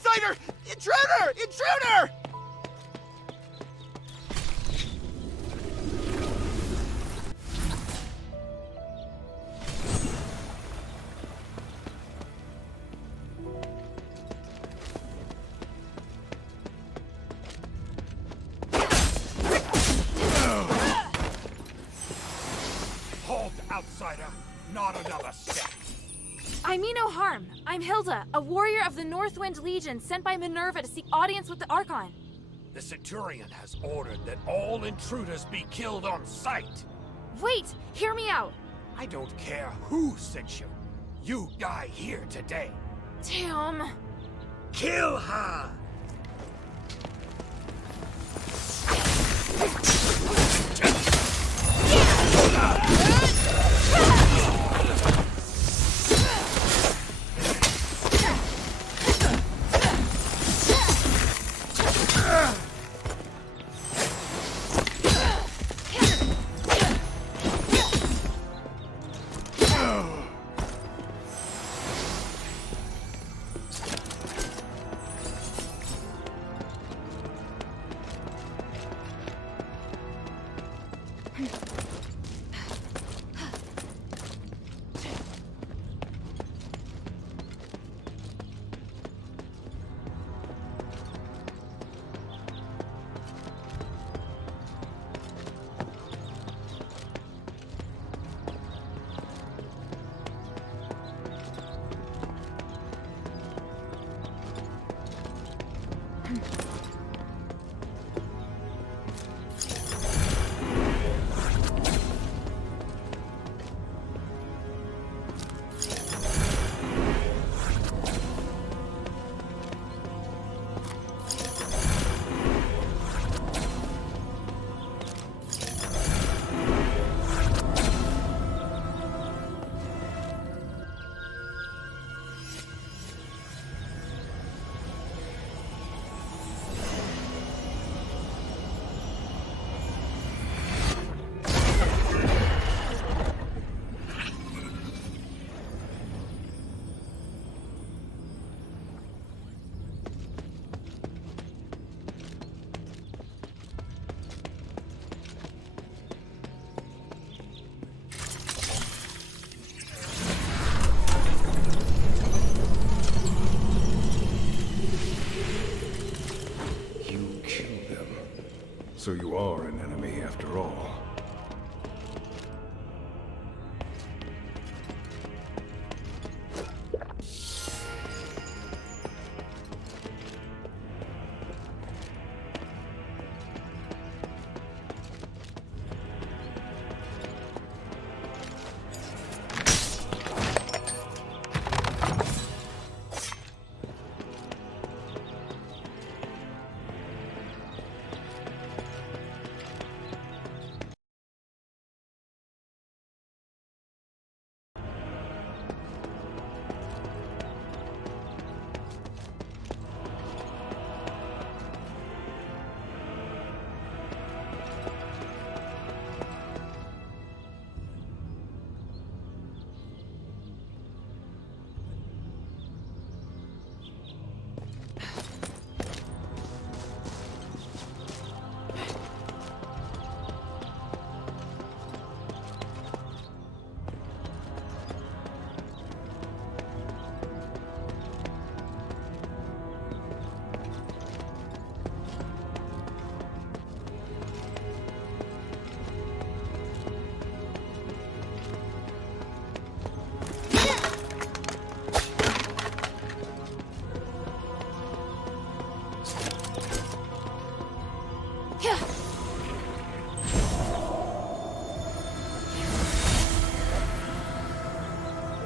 Outsider! Intruder! Intruder! Halt, outsider! Not another step! I mean no harm. I'm Hilda, a warrior of the Northwind Legion sent by Minerva to seek audience with the Archon. The Centurion has ordered that all intruders be killed on sight. Wait! Hear me out! I don't care who sent you. You die here today. Damn! Kill her! So you are an enemy after all.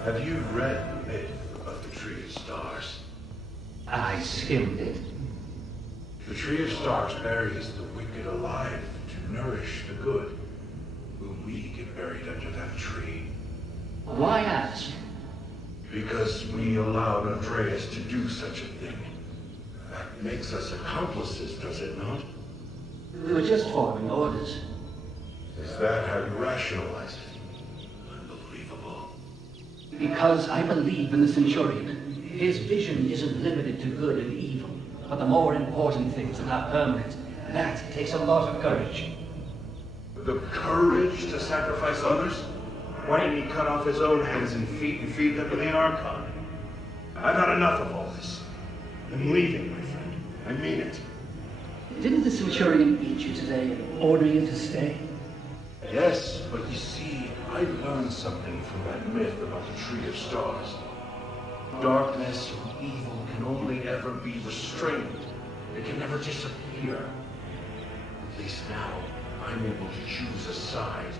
Have you read the myth of the Tree of Stars? I skimmed it. The Tree of Stars buries the wicked alive to nourish the good. Will we get buried under that tree? Why ask? Because we allowed Andreas to do such a thing. That makes us accomplices, does it not? We were just following orders. Is that how you rationalize it? Unbelievable. Because I believe in the Centurion. His vision isn't limited to good and evil, but the more important things that are permanent. That takes a lot of courage. The courage to sacrifice others? Why didn't he cut off his own hands and feet and feed them to the Archon? I've had enough of all this. I'm leaving, my friend. I mean it. Didn't the Centurion eat you today and order you to stay? Yes, but you see, I learned something from that myth about the Tree of Stars. Darkness and evil can only ever be restrained. It can never disappear. At least now, I'm able to choose a side.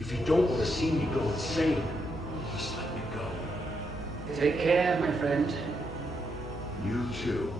If you don't want to see me go insane, just let me go. Take care, my friend. You too.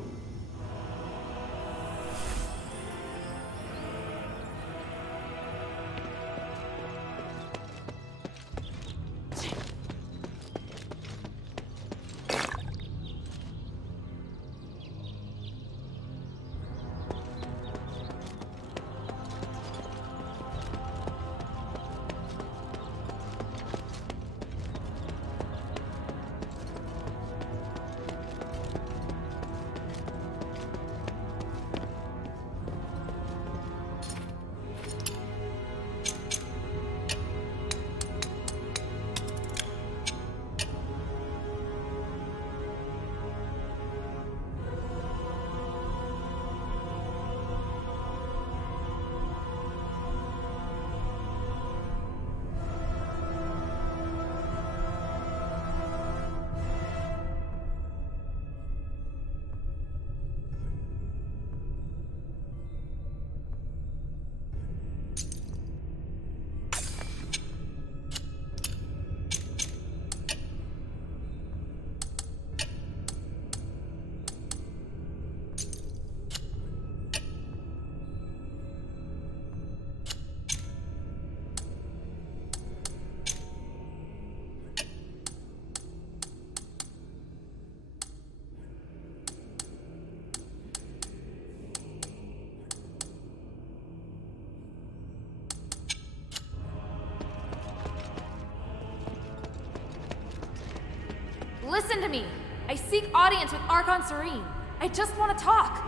Listen to me! I seek audience with Archon Serene. I just want to talk.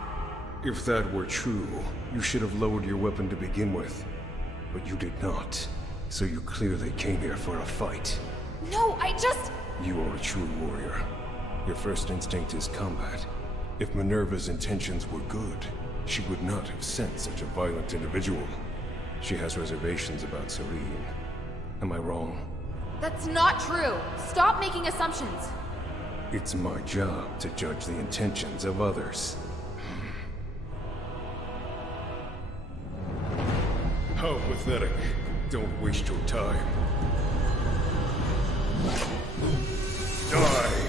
If that were true, you should have lowered your weapon to begin with. But you did not. So you clearly came here for a fight. No, I just... You are a true warrior. Your first instinct is combat. If Minerva's intentions were good, she would not have sent such a violent individual. She has reservations about Serene. Am I wrong? That's not true. Stop making assumptions. It's my job to judge the intentions of others. How pathetic. Don't waste your time. Die!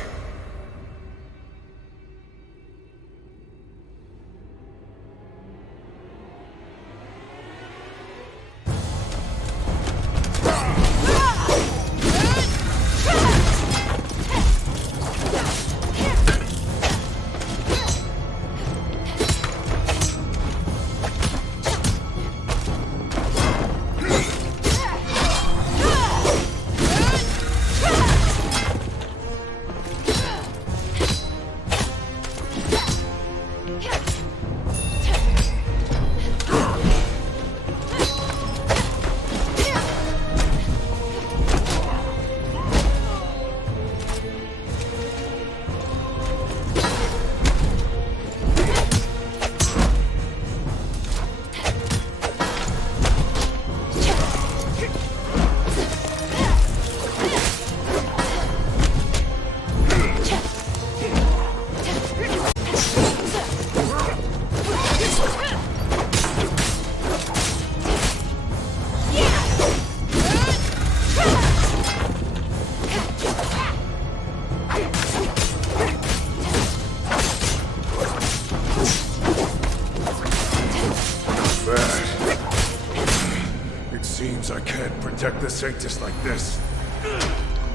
I can't protect the Sanctus like this.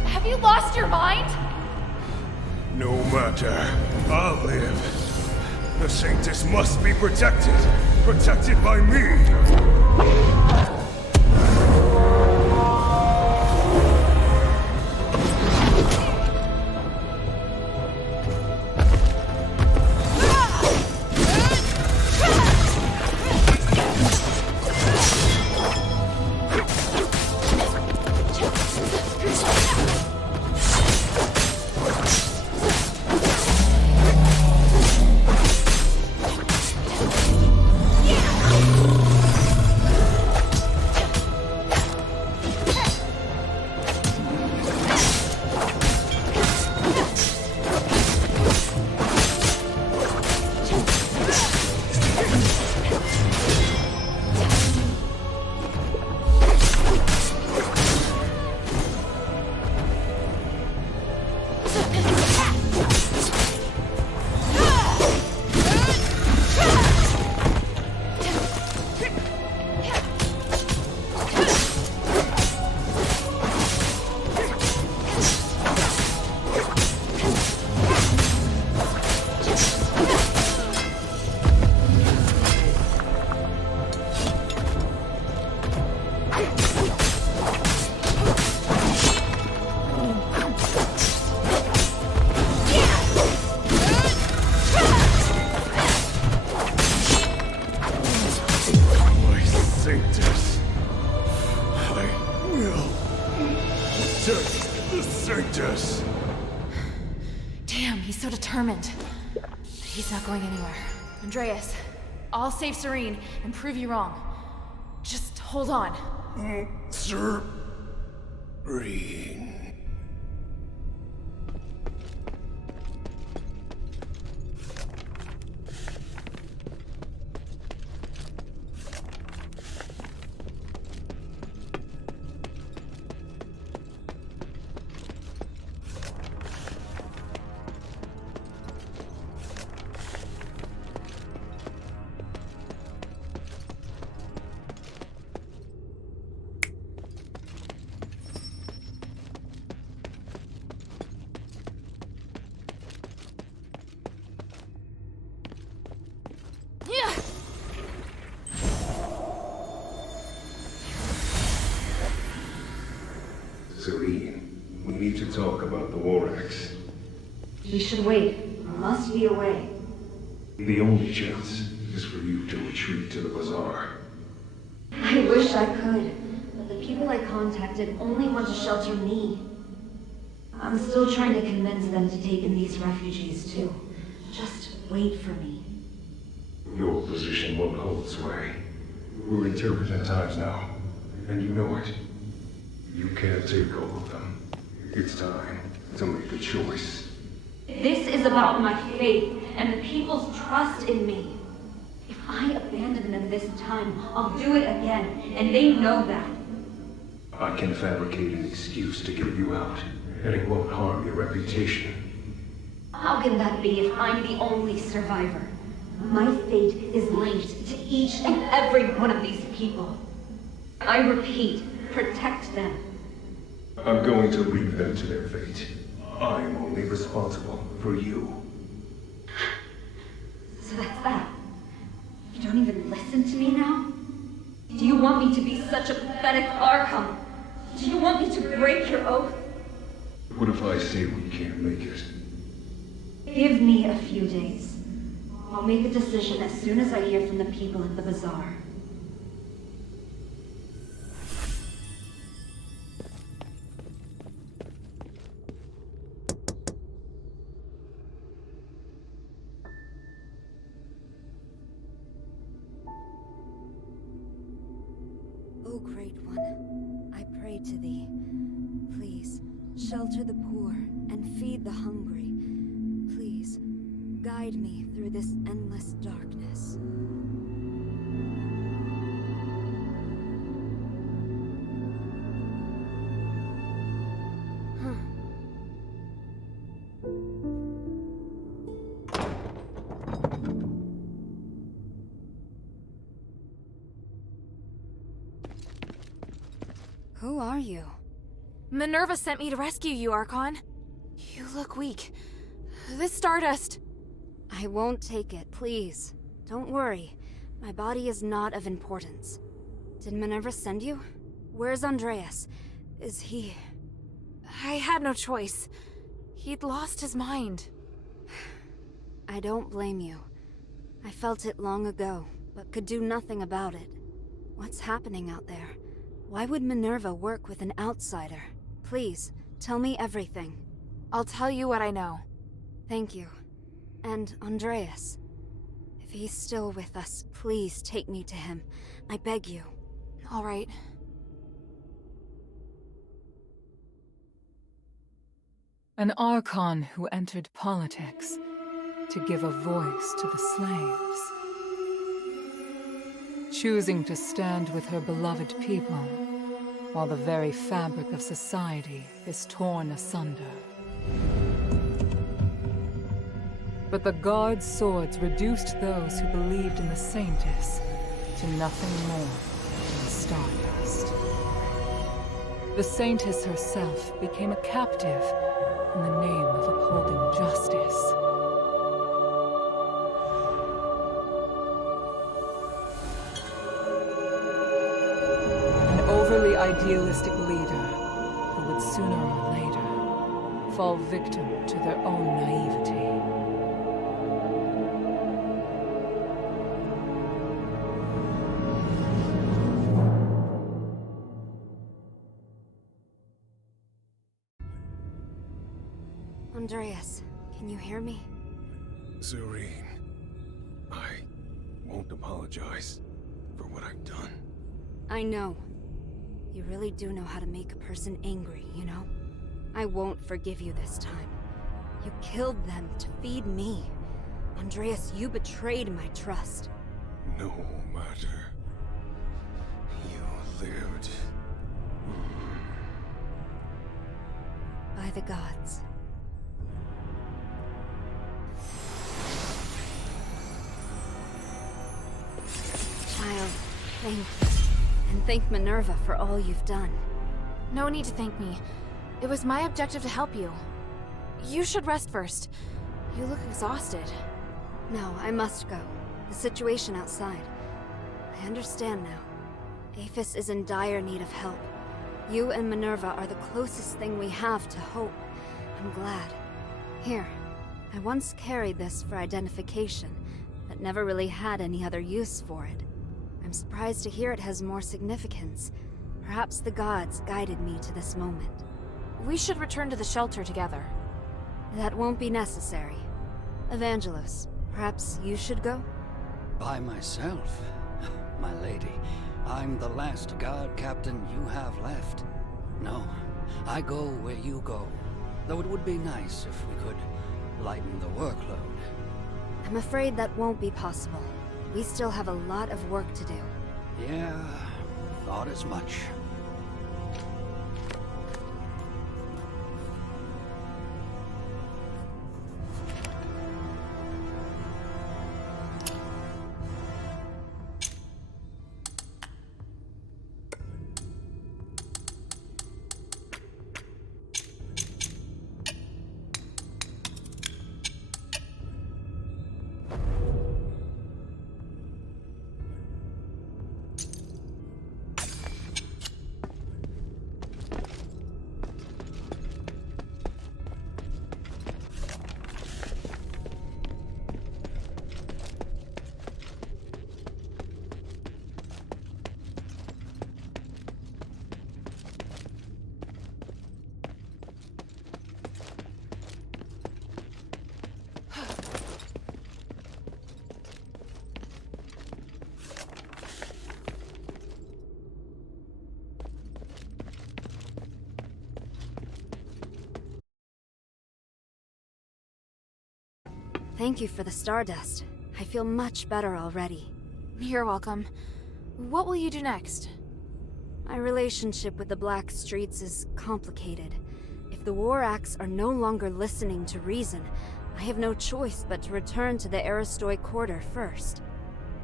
Have you lost your mind? No matter. I'll live. The Sanctus must be protected. Protected by me. Sanctus! Damn, he's so determined. But he's not going anywhere. Andreas, I'll save Serene and prove you wrong. Just hold on. Serene. Serene, we need to talk about the Warax. We should wait. We must be away. The only chance is for you to retreat to the bazaar. I wish I could, but the people I contacted only want to shelter me. I'm still trying to convince them to take in these refugees too. Just wait for me. Your position won't hold sway. We're in turbulent times now, and you know it. You can't take all of them. It's time to make a choice. This is about my faith and the people's trust in me. If I abandon them this time, I'll do it again, and they know that. I can fabricate an excuse to get you out, and it won't harm your reputation. How can that be if I'm the only survivor? My fate is linked to each and every one of these people. I repeat, protect them. I'm going to leave them to their fate. I'm only responsible for you. So that's that. You don't even listen to me now? Do you want me to be such a pathetic Archon? Do you want me to break your oath? What if I say we can't make it? Give me a few days. I'll make a decision as soon as I hear from the people at the bazaar. O Great One, I pray to thee. Please, shelter the poor and feed the hungry. Please, guide me through this endless darkness. Who are you? Minerva sent me to rescue you, Archon. You look weak. This stardust... I won't take it, please. Don't worry. My body is not of importance. Did Minerva send you? Where's Andreas? Is he... I had no choice. He'd lost his mind. I don't blame you. I felt it long ago, but could do nothing about it. What's happening out there? Why would Minerva work with an outsider? Please, tell me everything. I'll tell you what I know. Thank you. And Andreas. If he's still with us, please take me to him. I beg you. All right. An Archon who entered politics to give a voice to the slaves. Choosing to stand with her beloved people, while the very fabric of society is torn asunder. But the Guard's swords reduced those who believed in the Saintess to nothing more than stardust. The Saintess herself became a captive in the name of upholding justice. Overly idealistic leader who would sooner or later fall victim to their own naivety. Andreas, can you hear me? Serene, I won't apologize for what I've done. I know. You really do know how to make a person angry, you know? I won't forgive you this time. You killed them to feed me. Andreas, you betrayed my trust. No matter. You lived. By the gods. Child, thank you. And thank Minerva for all you've done. No need to thank me. It was my objective to help you. You should rest first. You look exhausted. No, I must go. The situation outside. I understand now. Aphis is in dire need of help. You and Minerva are the closest thing we have to hope. I'm glad. Here, I once carried this for identification, but never really had any other use for it. I'm surprised to hear it has more significance. Perhaps the gods guided me to this moment. We should return to the shelter together. That won't be necessary. Evangelos, perhaps you should go? By myself? My lady, I'm the last guard captain you have left. No, I go where you go. Though it would be nice if we could lighten the workload. I'm afraid that won't be possible. We still have a lot of work to do. Yeah, thought as much. Thank you for the stardust. I feel much better already. You're welcome. What will you do next? My relationship with the Black Streets is complicated. If the War Acts are no longer listening to reason, I have no choice but to return to the Aristoi Quarter first.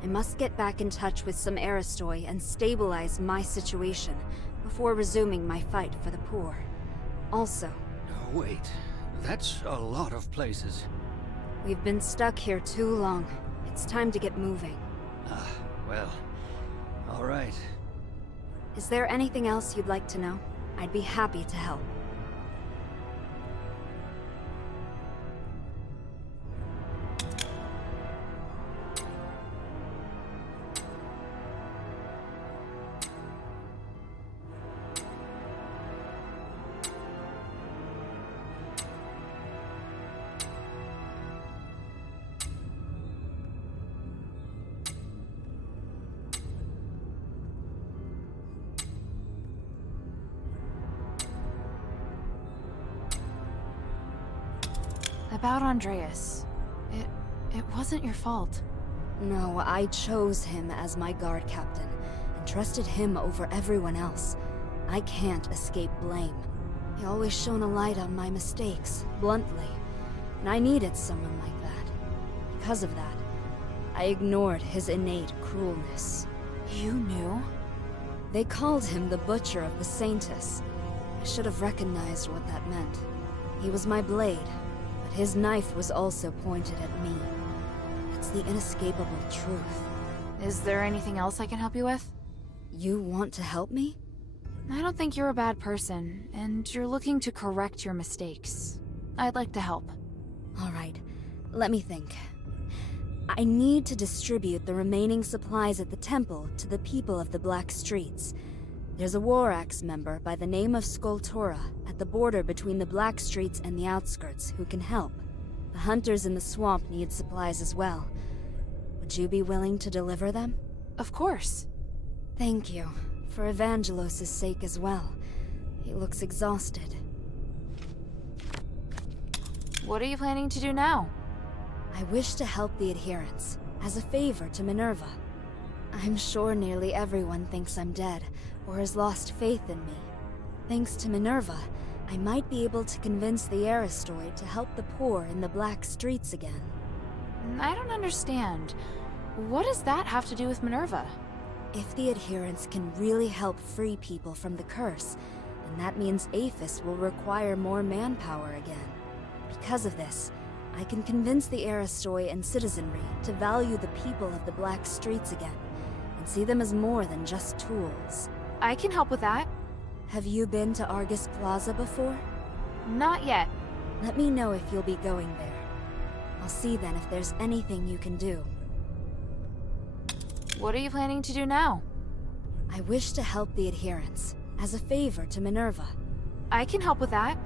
I must get back in touch with some Aristoi and stabilize my situation before resuming my fight for the poor. Also... Oh, wait. That's a lot of places. We've been stuck here too long. It's time to get moving. Ah, well... all right. Is there anything else you'd like to know? I'd be happy to help. About Andreas. It wasn't your fault. No, I chose him as my guard captain, and trusted him over everyone else. I can't escape blame. He always shone a light on my mistakes, bluntly, and I needed someone like that. Because of that, I ignored his innate cruelness. You knew? They called him the Butcher of the Saintus. I should have recognized what that meant. He was my blade, but his knife was also pointed at me. It's the inescapable truth. Is there anything else I can help you with? You want to help me? I don't think you're a bad person, and you're looking to correct your mistakes. I'd like to help. All right, let me think. I need to distribute the remaining supplies at the temple to the people of the Black Streets. There's a War Axe member by the name of Skultura at the border between the Black Streets and the outskirts who can help. The hunters in the swamp need supplies as well. Would you be willing to deliver them? Of course. Thank you. For Evangelos' sake as well. He looks exhausted. What are you planning to do now? I wish to help the adherents, as a favor to Minerva. I'm sure nearly everyone thinks I'm dead, or has lost faith in me. Thanks to Minerva, I might be able to convince the Aristoid to help the poor in the Black Streets again. I don't understand. What does that have to do with Minerva? If the adherents can really help free people from the curse, then that means Aphis will require more manpower again. Because of this, I can convince the Aristoi and citizenry to value the people of the Black Streets again, and see them as more than just tools. I can help with that. Have you been to Argus Plaza before? Not yet. Let me know if you'll be going there. I'll see then if there's anything you can do. What are you planning to do now? I wish to help the adherents, as a favor to Minerva. I can help with that.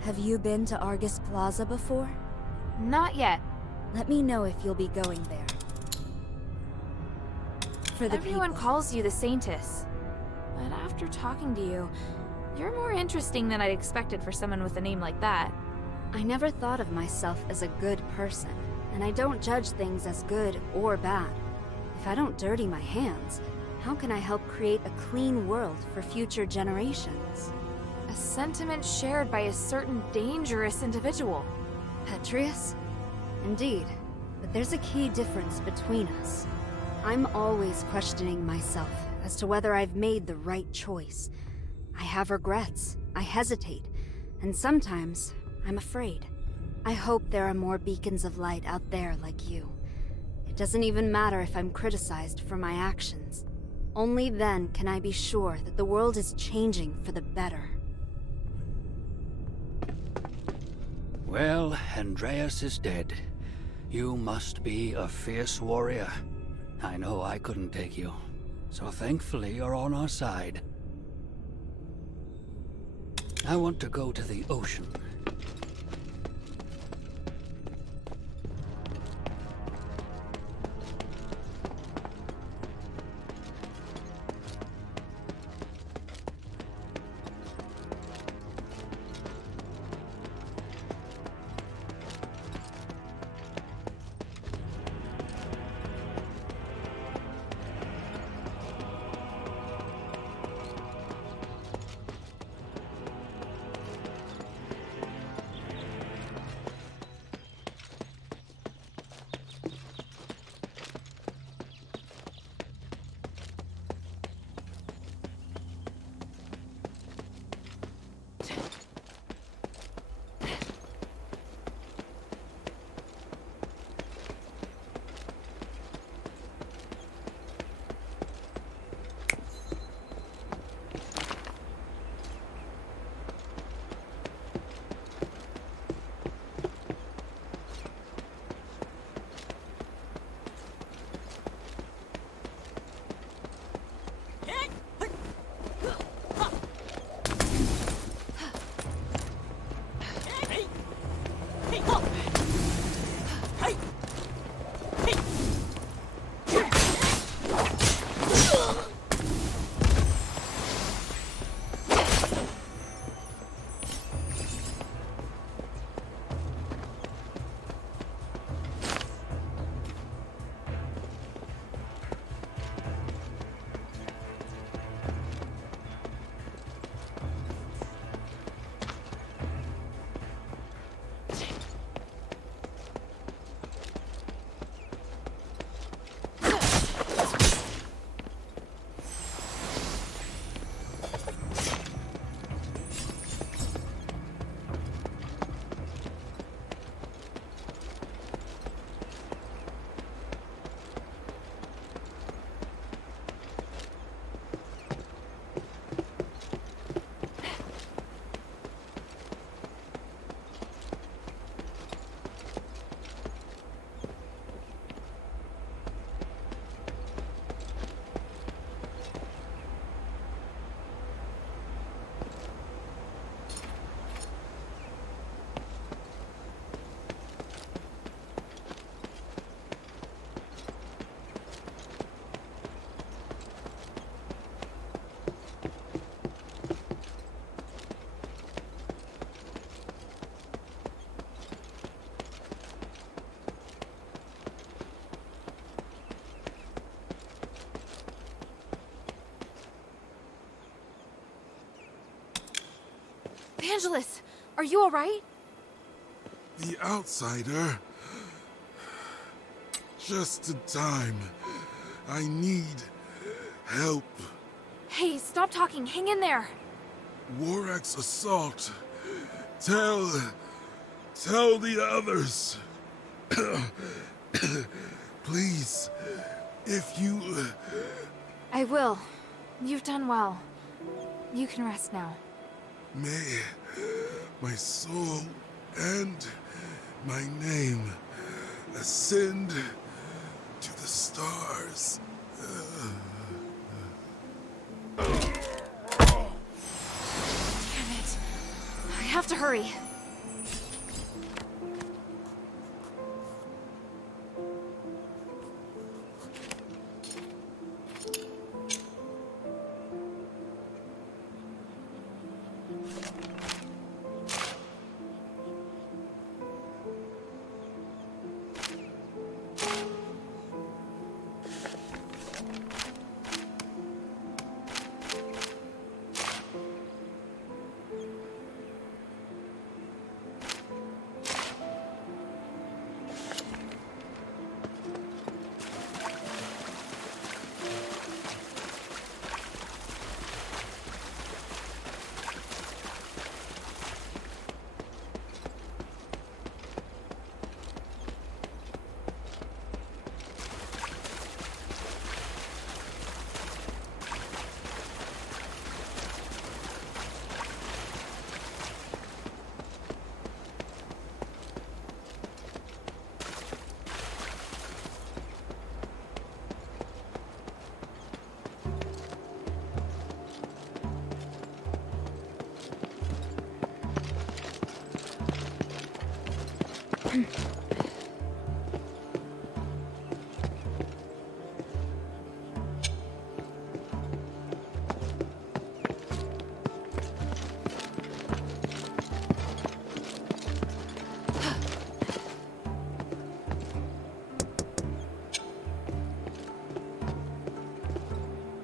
Have you been to Argus Plaza before? Not yet. Let me know if you'll be going there. For the Everyone people. calls you the Saintess. But after talking to you, you're more interesting than I'd expected for someone with a name like that. I never thought of myself as a good person, and I don't judge things as good or bad. If I don't dirty my hands, how can I help create a clean world for future generations? A sentiment shared by a certain dangerous individual. Petrius? Indeed, but there's a key difference between us. I'm always questioning myself as to whether I've made the right choice. I have regrets, I hesitate, and sometimes I'm afraid. I hope there are more beacons of light out there like you. It doesn't even matter if I'm criticized for my actions. Only then can I be sure that the world is changing for the better. Well, Andreas is dead. You must be a fierce warrior. I know I couldn't take you, so thankfully you're on our side. I want to go to the ocean. Evangelist, are you alright? The outsider. Just in time. I need help. Hey, stop talking. Hang in there. Warak's assault. Tell the others. Please, if you... I will. You've done well. You can rest now. May my soul and my name ascend to the stars. Damn it. I have to hurry.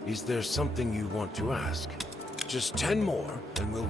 Is there something you want to ask? Just 10 more, and we'll...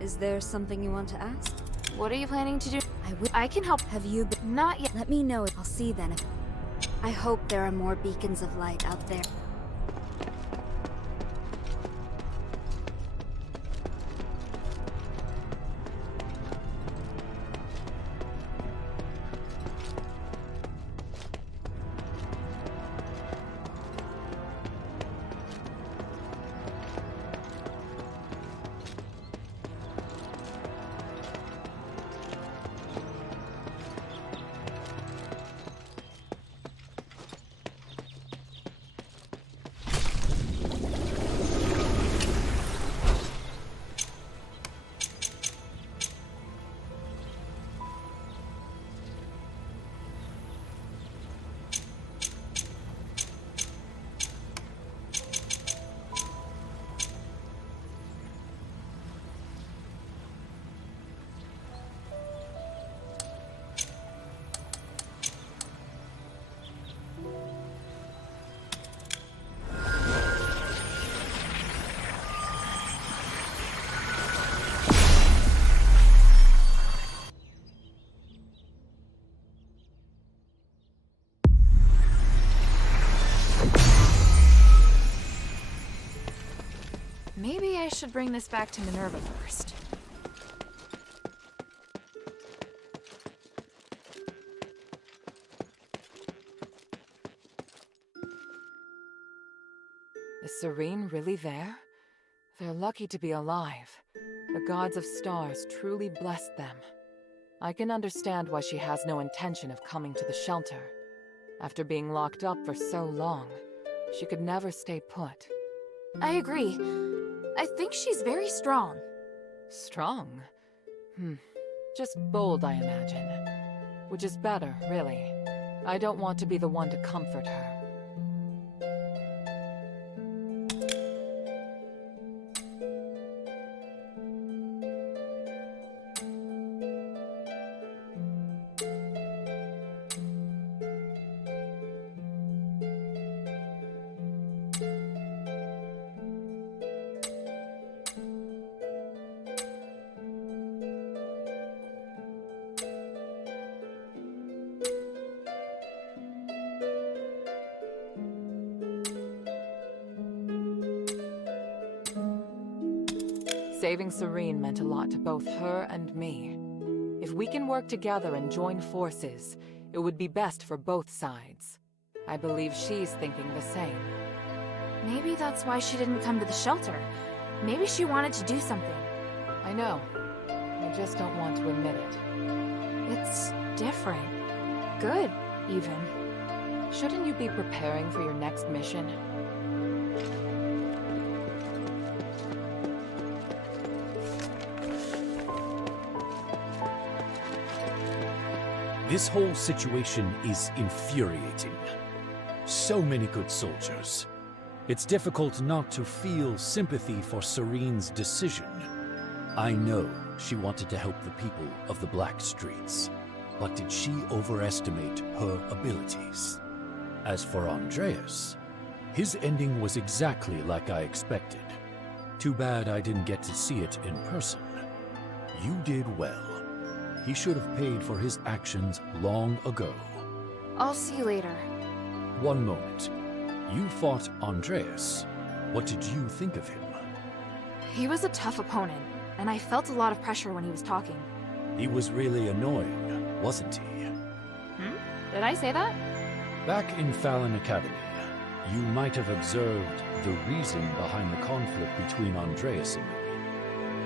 Is there something you want to ask? What are you planning to do? I can help. Have you been? Not yet. Let me know. I'll see then. I hope there are more beacons of light out there. Maybe I should bring this back to Minerva first. Is Serene really there? They're lucky to be alive. The gods of stars truly blessed them. I can understand why she has no intention of coming to the shelter. After being locked up for so long, she could never stay put. I agree. I think she's very strong. Strong? Just bold, I imagine. Which is better, really. I don't want to be the one to comfort her. Saving Serene meant a lot to both her and me. If we can work together and join forces, it would be best for both sides. I believe she's thinking the same. Maybe that's why she didn't come to the shelter. Maybe she wanted to do something. I know. I just don't want to admit it. It's different. Good, even. Shouldn't you be preparing for your next mission? This whole situation is infuriating. So many good soldiers. It's difficult not to feel sympathy for Serene's decision. I know she wanted to help the people of the Black Streets, but did she overestimate her abilities? As for Andreas, his ending was exactly like I expected. Too bad I didn't get to see it in person. You did well. He should have paid for his actions long ago. I'll see you later. One moment. You fought Andreas. What did you think of him? He was a tough opponent, and I felt a lot of pressure when he was talking. He was really annoying, wasn't he? Did I say that? Back in Fallon Academy, you might have observed the reason behind the conflict between Andreas and me.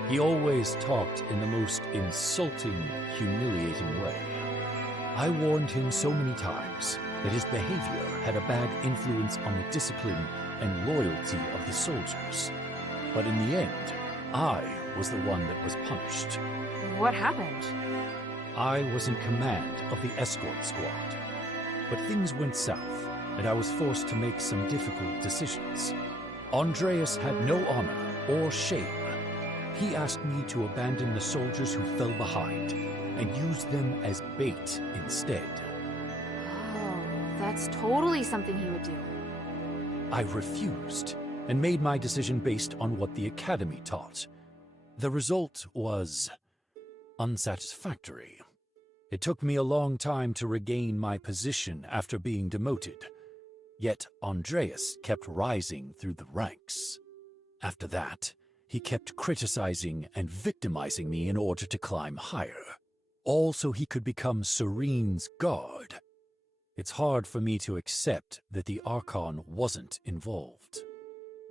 He always talked in the most insulting, humiliating way. I warned him so many times that his behavior had a bad influence on the discipline and loyalty of the soldiers. But in the end, I was the one that was punished. What happened? I was in command of the escort squad. But things went south, and I was forced to make some difficult decisions. Andreas had no honor or shame. He asked me to abandon the soldiers who fell behind and use them as bait instead. Oh, that's totally something he would do. I refused and made my decision based on what the Academy taught. The result was unsatisfactory. It took me a long time to regain my position after being demoted. Yet Andreas kept rising through the ranks. After that, he kept criticizing and victimizing me in order to climb higher, all so he could become Serene's guard. It's hard for me to accept that the Archon wasn't involved.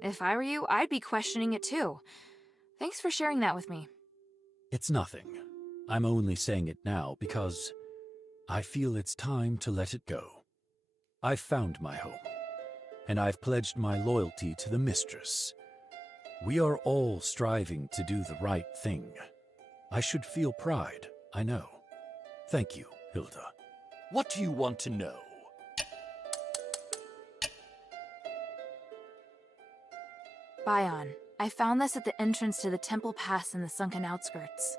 If I were you, I'd be questioning it too. Thanks for sharing that with me. It's nothing. I'm only saying it now because I feel it's time to let it go. I've found my home, and I've pledged my loyalty to the Mistress. We are all striving to do the right thing. I should feel pride, I know. Thank you, Hilda. What do you want to know? Bion, I found this at the entrance to the Temple Pass in the sunken outskirts.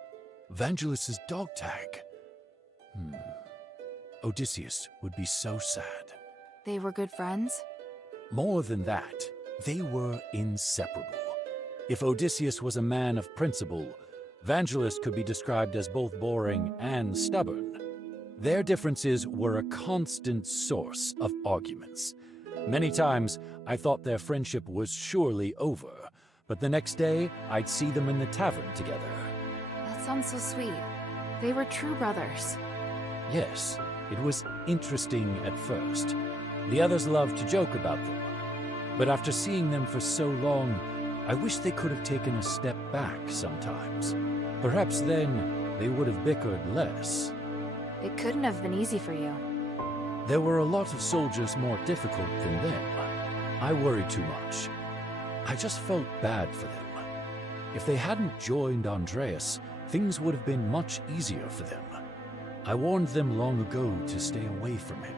Vangelis's dog tag. Odysseus would be so sad. They were good friends? More than that, they were inseparable. If Odysseus was a man of principle, Vangelis could be described as both boring and stubborn. Their differences were a constant source of arguments. Many times, I thought their friendship was surely over, but the next day I'd see them in the tavern together. That sounds so sweet. They were true brothers. Yes, it was interesting at first. The others loved to joke about them. But after seeing them for so long, I wish they could have taken a step back sometimes. Perhaps then they would have bickered less. It couldn't have been easy for you. There were a lot of soldiers more difficult than them. I worried too much. I just felt bad for them. If they hadn't joined Andreas, things would have been much easier for them. I warned them long ago to stay away from him.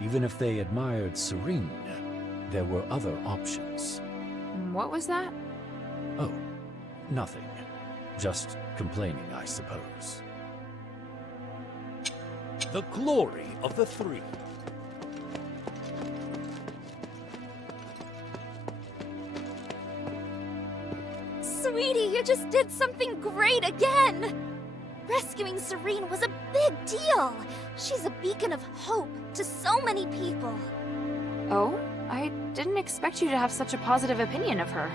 Even if they admired Serene, there were other options. What was that? Oh, nothing. Just complaining, I suppose. The glory of the three. Sweetie, you just did something great again! Rescuing Serene was a big deal! She's a beacon of hope to so many people. Oh? I didn't expect you to have such a positive opinion of her.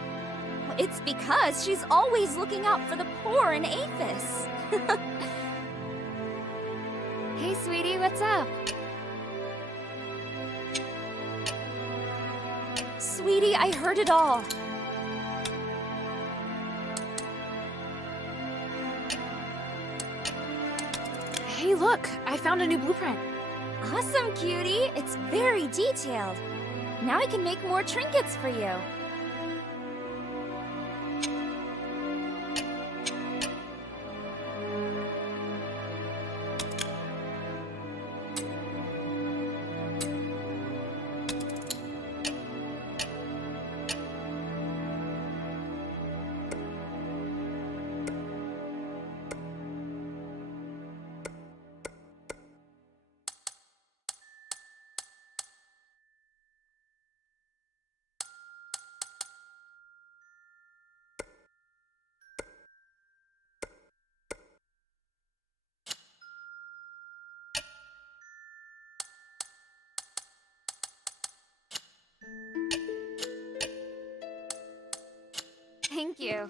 It's because she's always looking out for the poor in Aphis. Hey, sweetie, what's up? Sweetie, I heard it all. Hey, look! I found a new blueprint. Awesome, cutie! It's very detailed. Now I can make more trinkets for you. Thank you.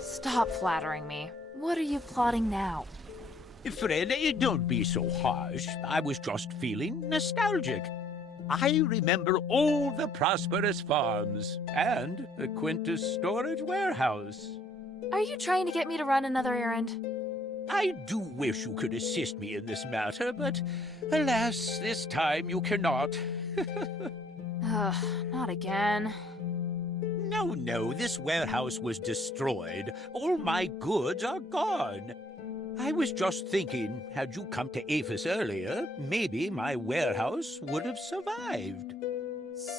Stop flattering me. What are you plotting now? Fred, don't be so harsh. I was just feeling nostalgic. I remember all the prosperous farms and the Quintus storage warehouse. Are you trying to get me to run another errand? I do wish you could assist me in this matter, but alas, this time you cannot. Ugh, not again. No, this warehouse was destroyed. All my goods are gone. I was just thinking, had you come to Aphis earlier, maybe my warehouse would have survived.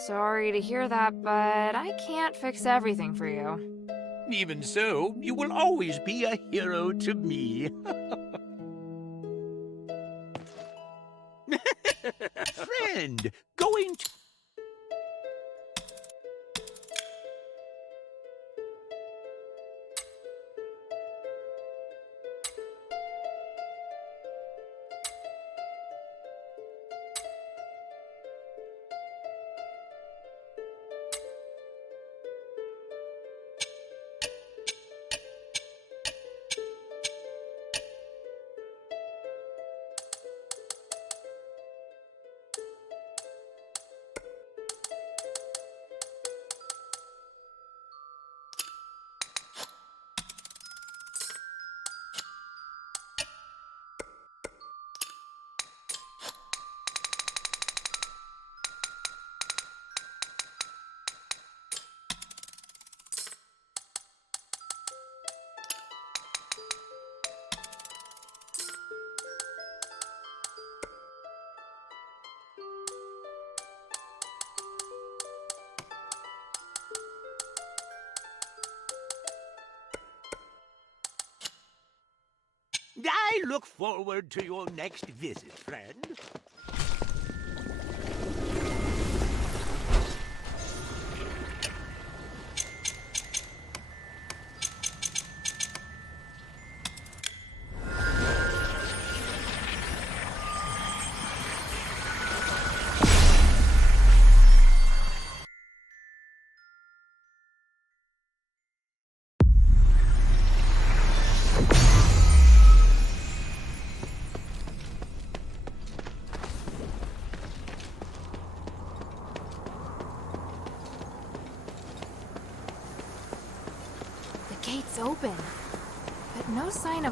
Sorry to hear that, but I can't fix everything for you. Even so, you will always be a hero to me. Friend, going to... I look forward to your next visit, friend.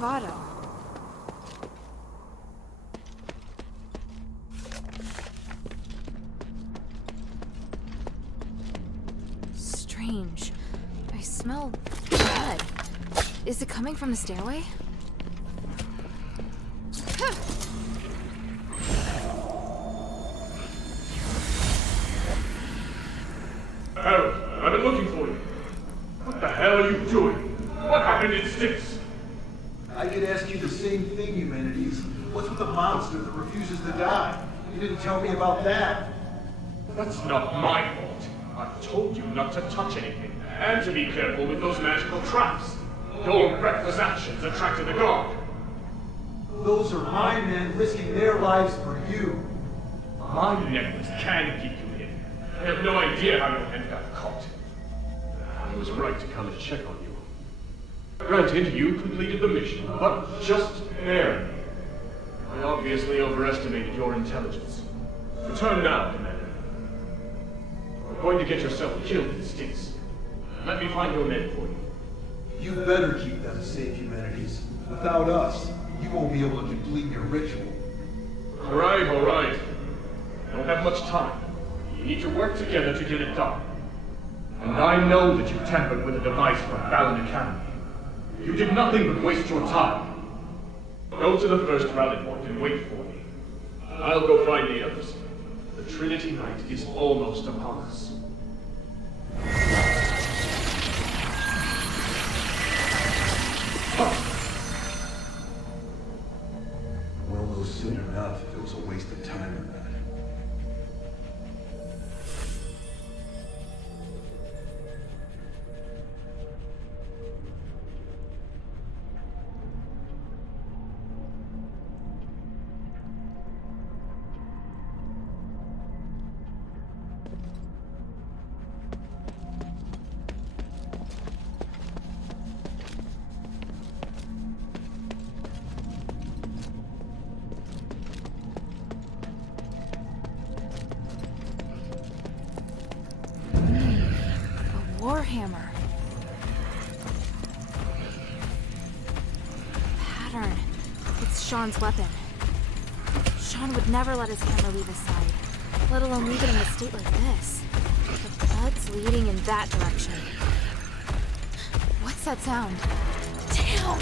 bravado. Strange. I smell blood. Is it coming from the stairway? Harold, I've been looking for you. What the hell are you doing? What happened in Styx? I could ask you the same thing, Humanities. What's with the monster that refuses to die? You didn't tell me about that. That's not my fault. I've told you not to touch anything, and to be careful with those magical traps. Your reckless actions attracted the guard. Those are my men risking their lives for you. My necklace can keep you hidden. I have no idea how your hand got caught. I was right to come and check on you. Granted, you completed the mission, but just barely. I obviously overestimated your intelligence. Return now, Commander. You're going to get yourself killed in Styx. Let me find your men for you. You better keep them safe, Humanities. Without us, you won't be able to complete your ritual. All right, all right. I don't have much time. You need to work together to get it done. And I know that you tampered with a device from Fallon Academy. You did nothing but waste your time. Go to the first rally point and wait for me. I'll go find the others. The Trinity Night is almost upon us. We'll know soon enough if it was a waste of time or not. Warhammer. Pattern. It's Sean's weapon. Sean would never let his hammer leave his side, let alone leave it in a state like this. The blood's leading in that direction. What's that sound? Damn!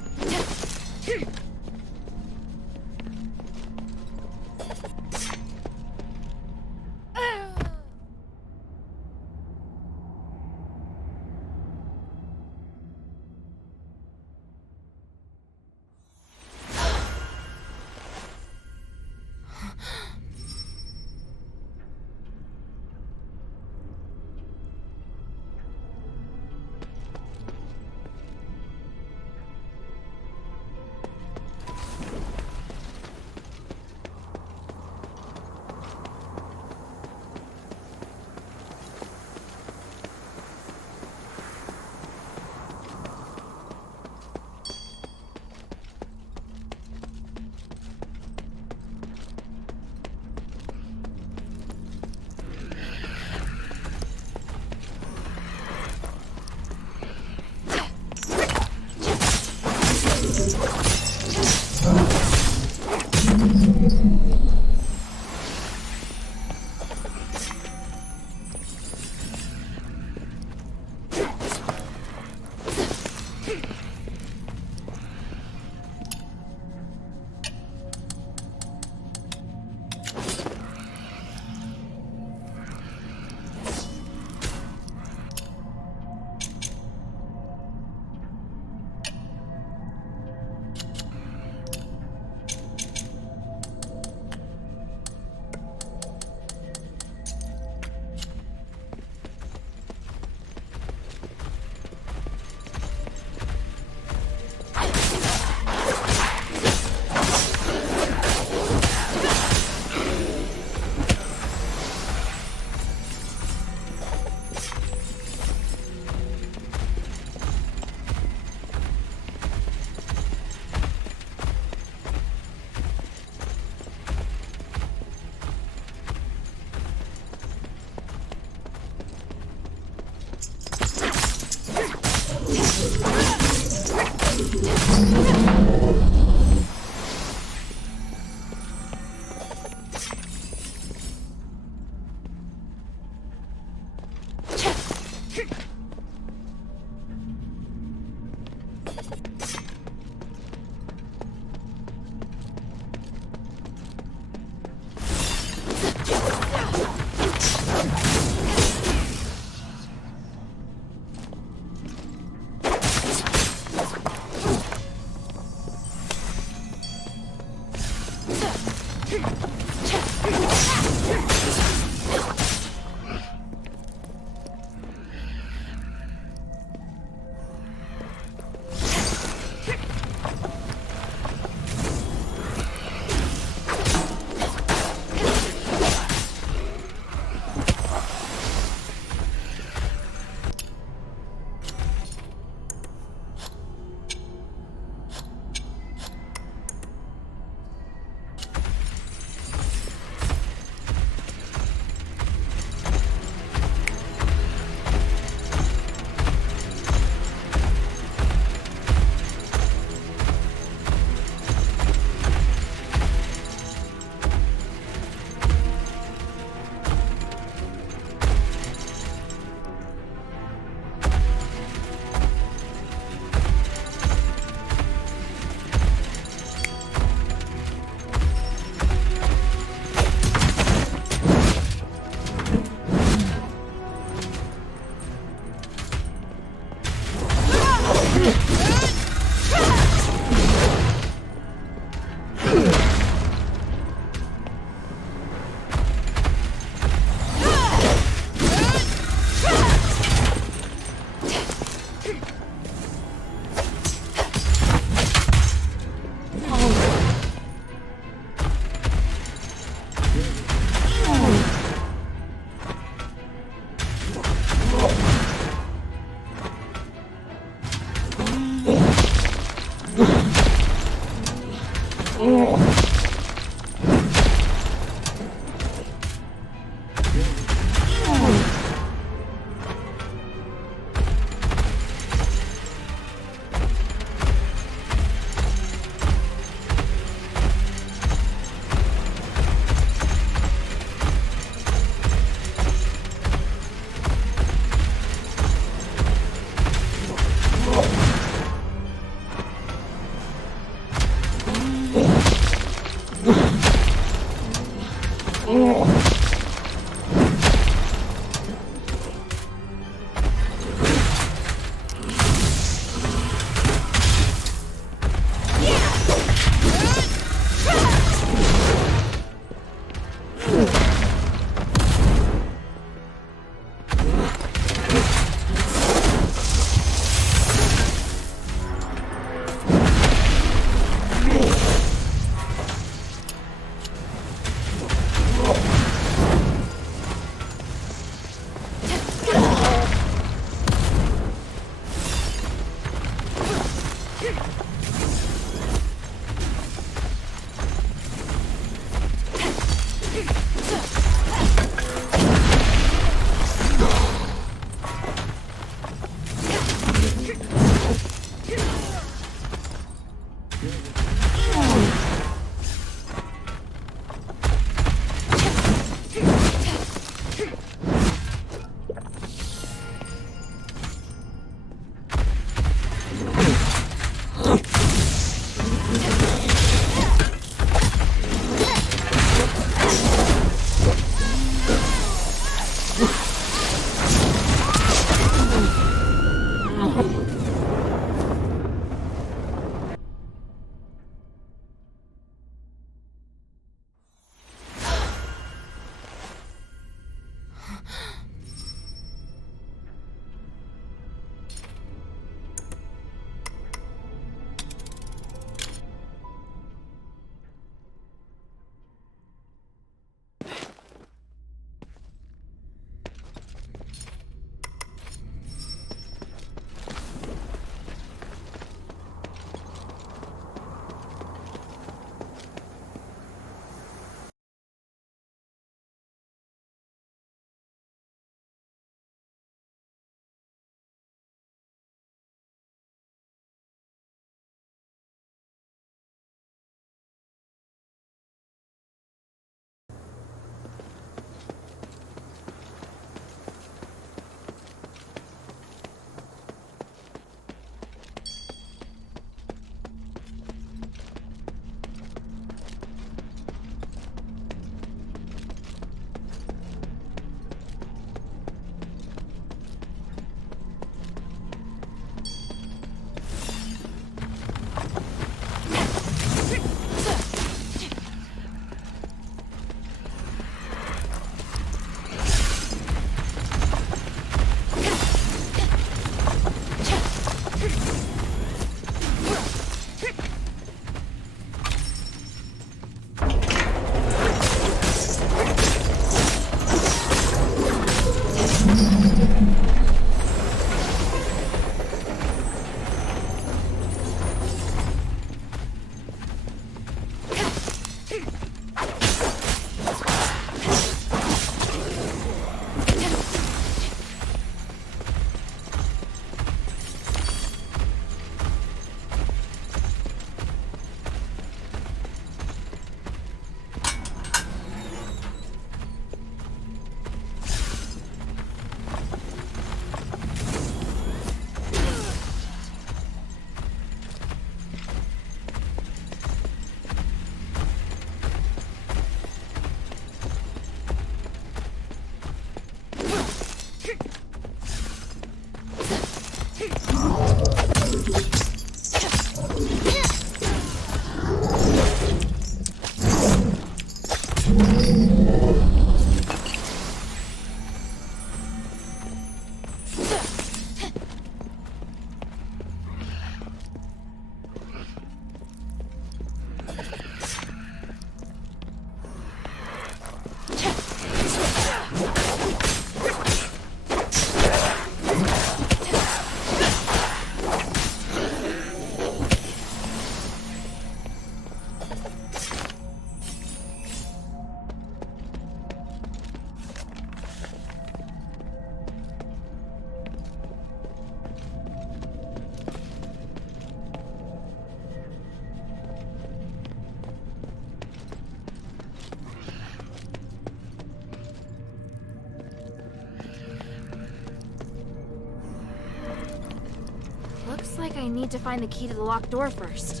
I need to find the key to the locked door first.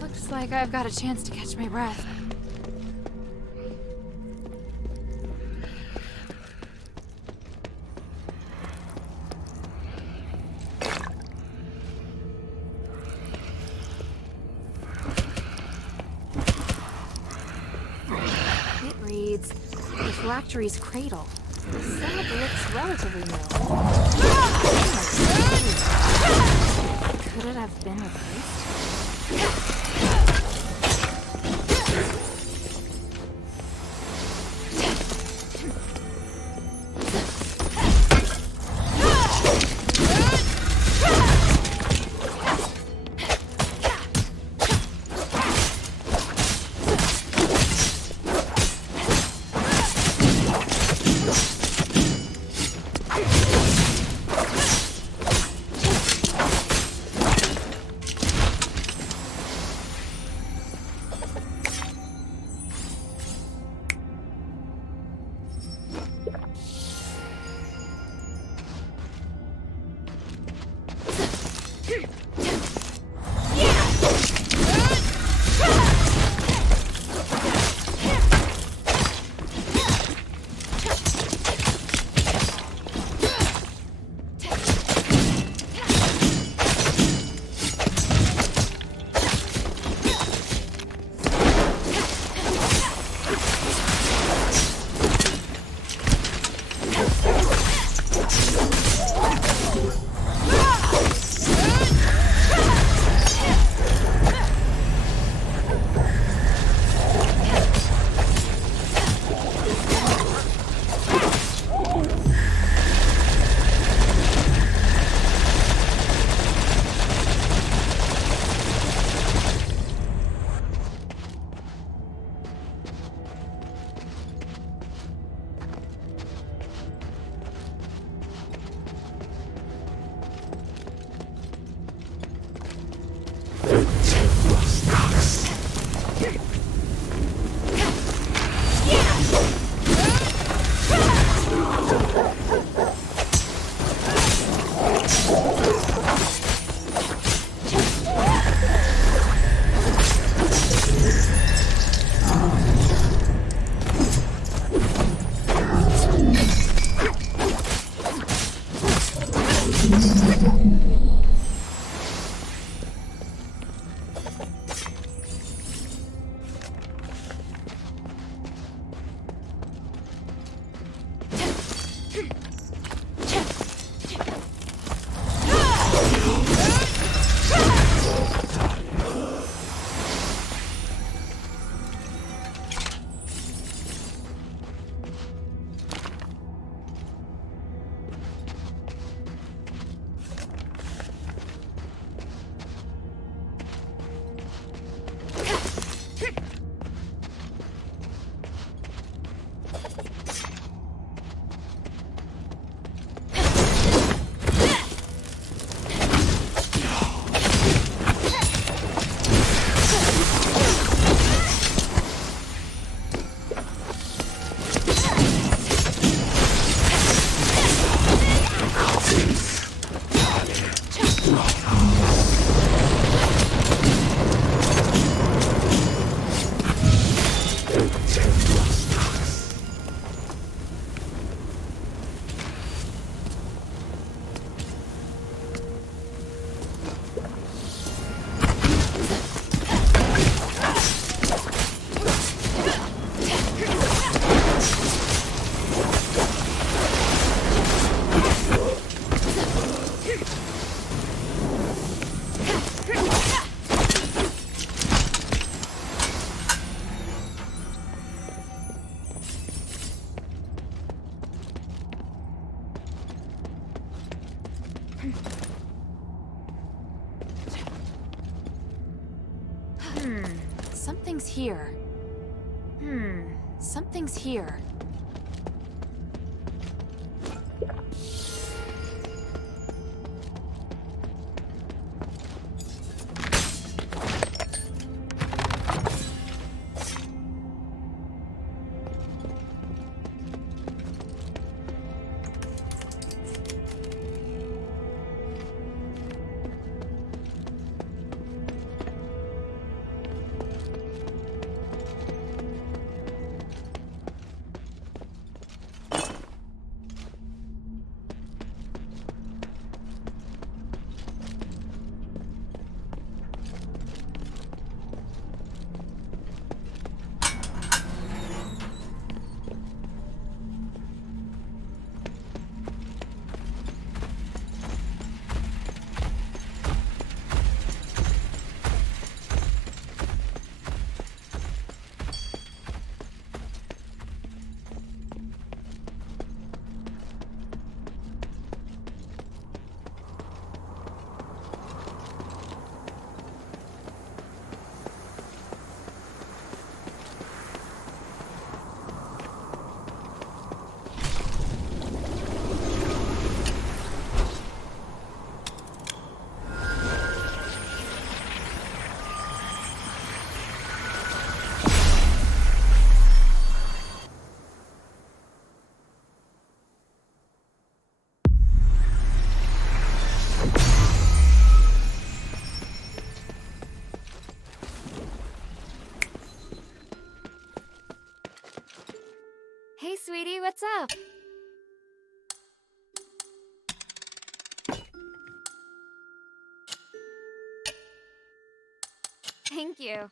Looks like I've got a chance to catch my breath. It reads, the phylactery's cradle. The setup looks relatively new. Could it have been replaced? Something's here. Something's here. What's up? Thank you.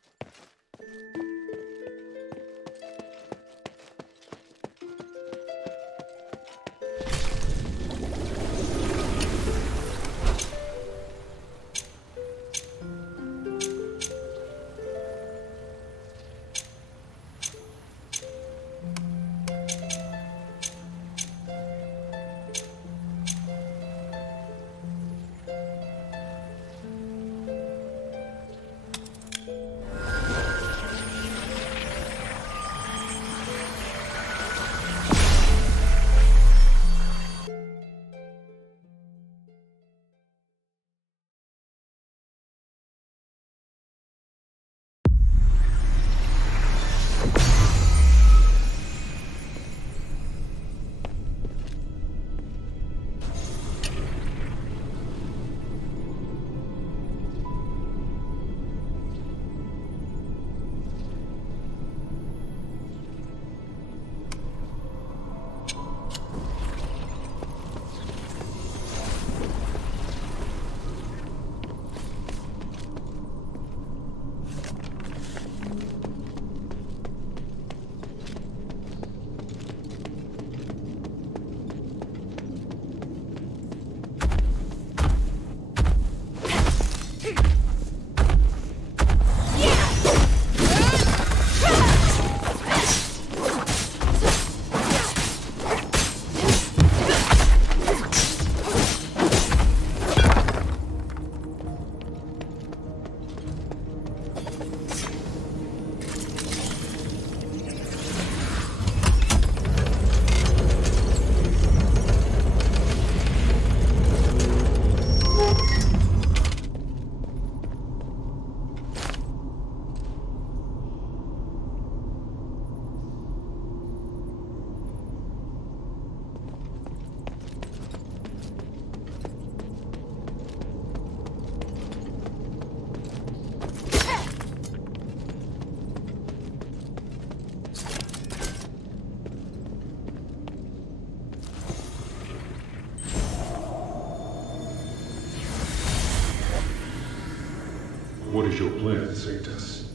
What is your plan, Sanctus?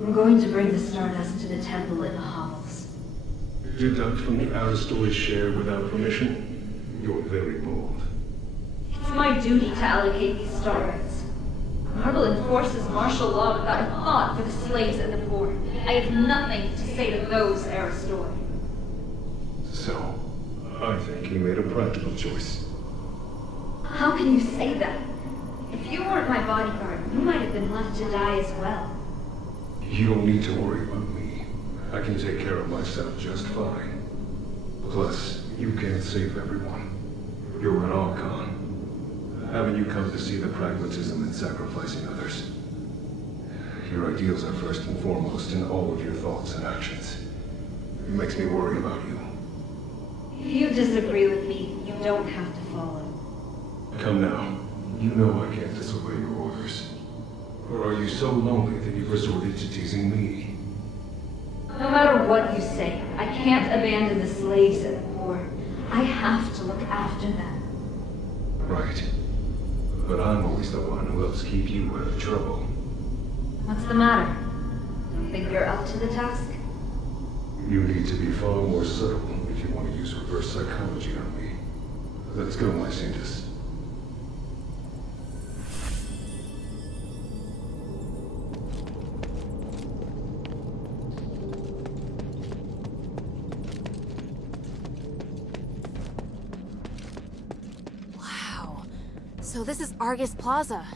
I'm going to bring the Stardust to the temple in the hovels. Deduct from the Asterigos share without permission? You're very bold. It's my duty to allocate these stars. Marble enforces martial law without a thought for the slaves and the poor. I have nothing to say to those Aristor. So, I think you made a practical choice. How can you say that? If you weren't my bodyguard, you might have been left to die as well. You don't need to worry about me. I can take care of myself just fine. Plus, you can't save everyone. You're an Archon. Haven't you come to see the pragmatism in sacrificing others? Your ideals are first and foremost in all of your thoughts and actions. It makes me worry about you. If you disagree with me, you don't have to follow. Come now. You know I can't disobey your orders. Or are you so lonely that you've resorted to teasing me? No matter what you say, I can't abandon the slaves and the poor. I have to look after them. Right. But I'm always the one who helps keep you out of trouble. What's the matter? Don't think you're up to the task? You need to be far more subtle if you want to use reverse psychology on me. Let's go, my Sanctus. So this is Argus Plaza.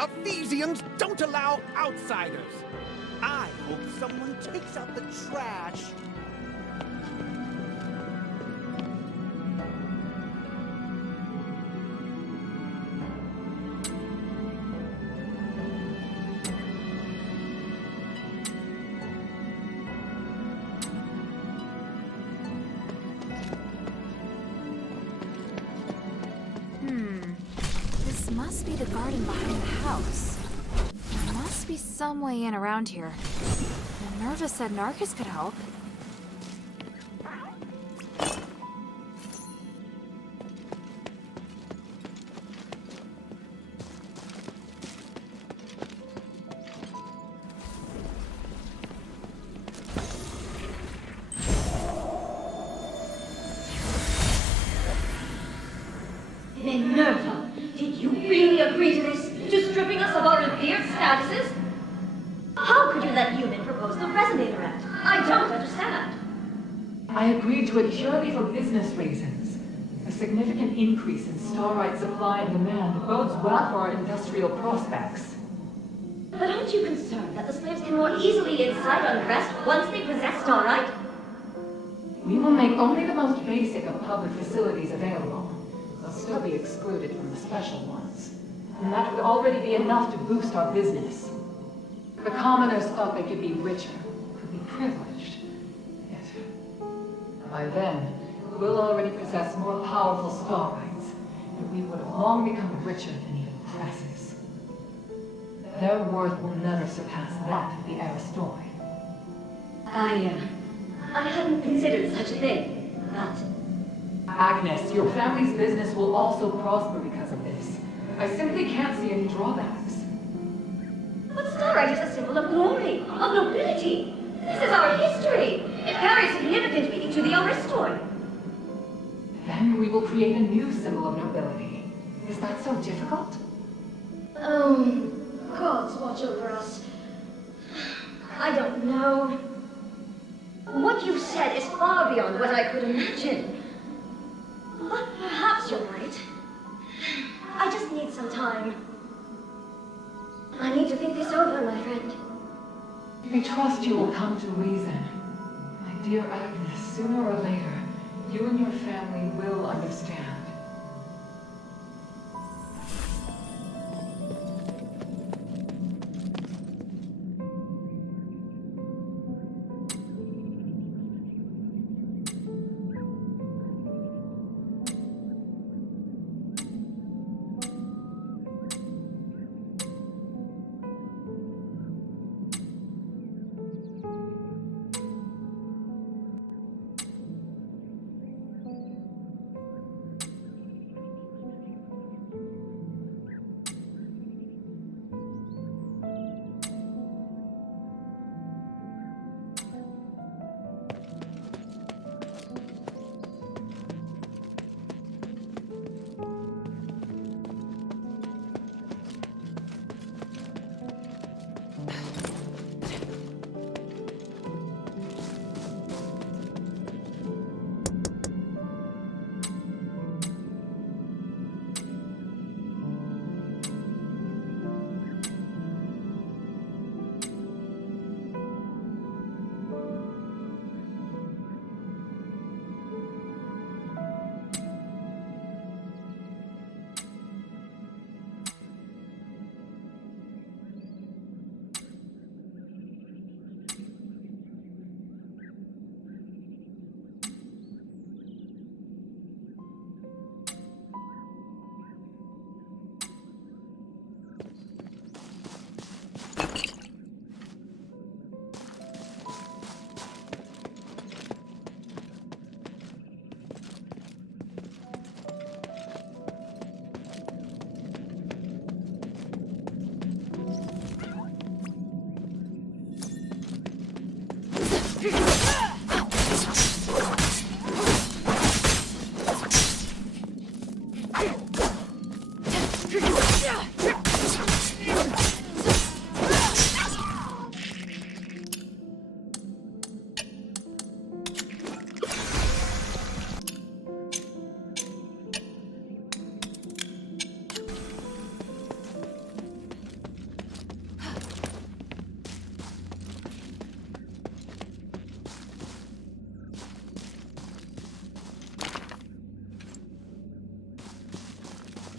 Ephesians don't allow outsiders. I hope someone takes out the trash. This must be the garden behind the house. There must be some way in around here. Minerva said Narcus could help. Minerva, did you really agree to this? To stripping us of our revered statuses? How could you let human propose the Resonator Act? I don't understand. I agreed to it purely for business reasons. A significant increase in starite supply and demand bodes well for our industrial prospects. But aren't you concerned that the slaves can more easily incite unrest once they possess starite? We will make only the most basic of public facilities available. They'll still be excluded from the special ones. And that would already be enough to boost our business. The commoners thought they could be richer, could be privileged. Yet, by then, We'll already possess more powerful star rights, and we would have long become richer than even Crassus. Their worth will never surpass that of the Aristoi. I hadn't considered such a thing, but... Agnes, your family's business will also prosper because of this. I simply can't see any drawbacks. But starlight is a symbol of glory, of nobility. This is our history. It carries significant meaning to the Aristoi. Then we will create a new symbol of nobility. Is that so difficult? Gods watch over us. I don't know. What you said is far beyond what I could imagine. But perhaps you're right. I just need some time. I need to think this over, my friend. I trust you will come to reason. My dear Agnes, sooner or later, you and your family will understand.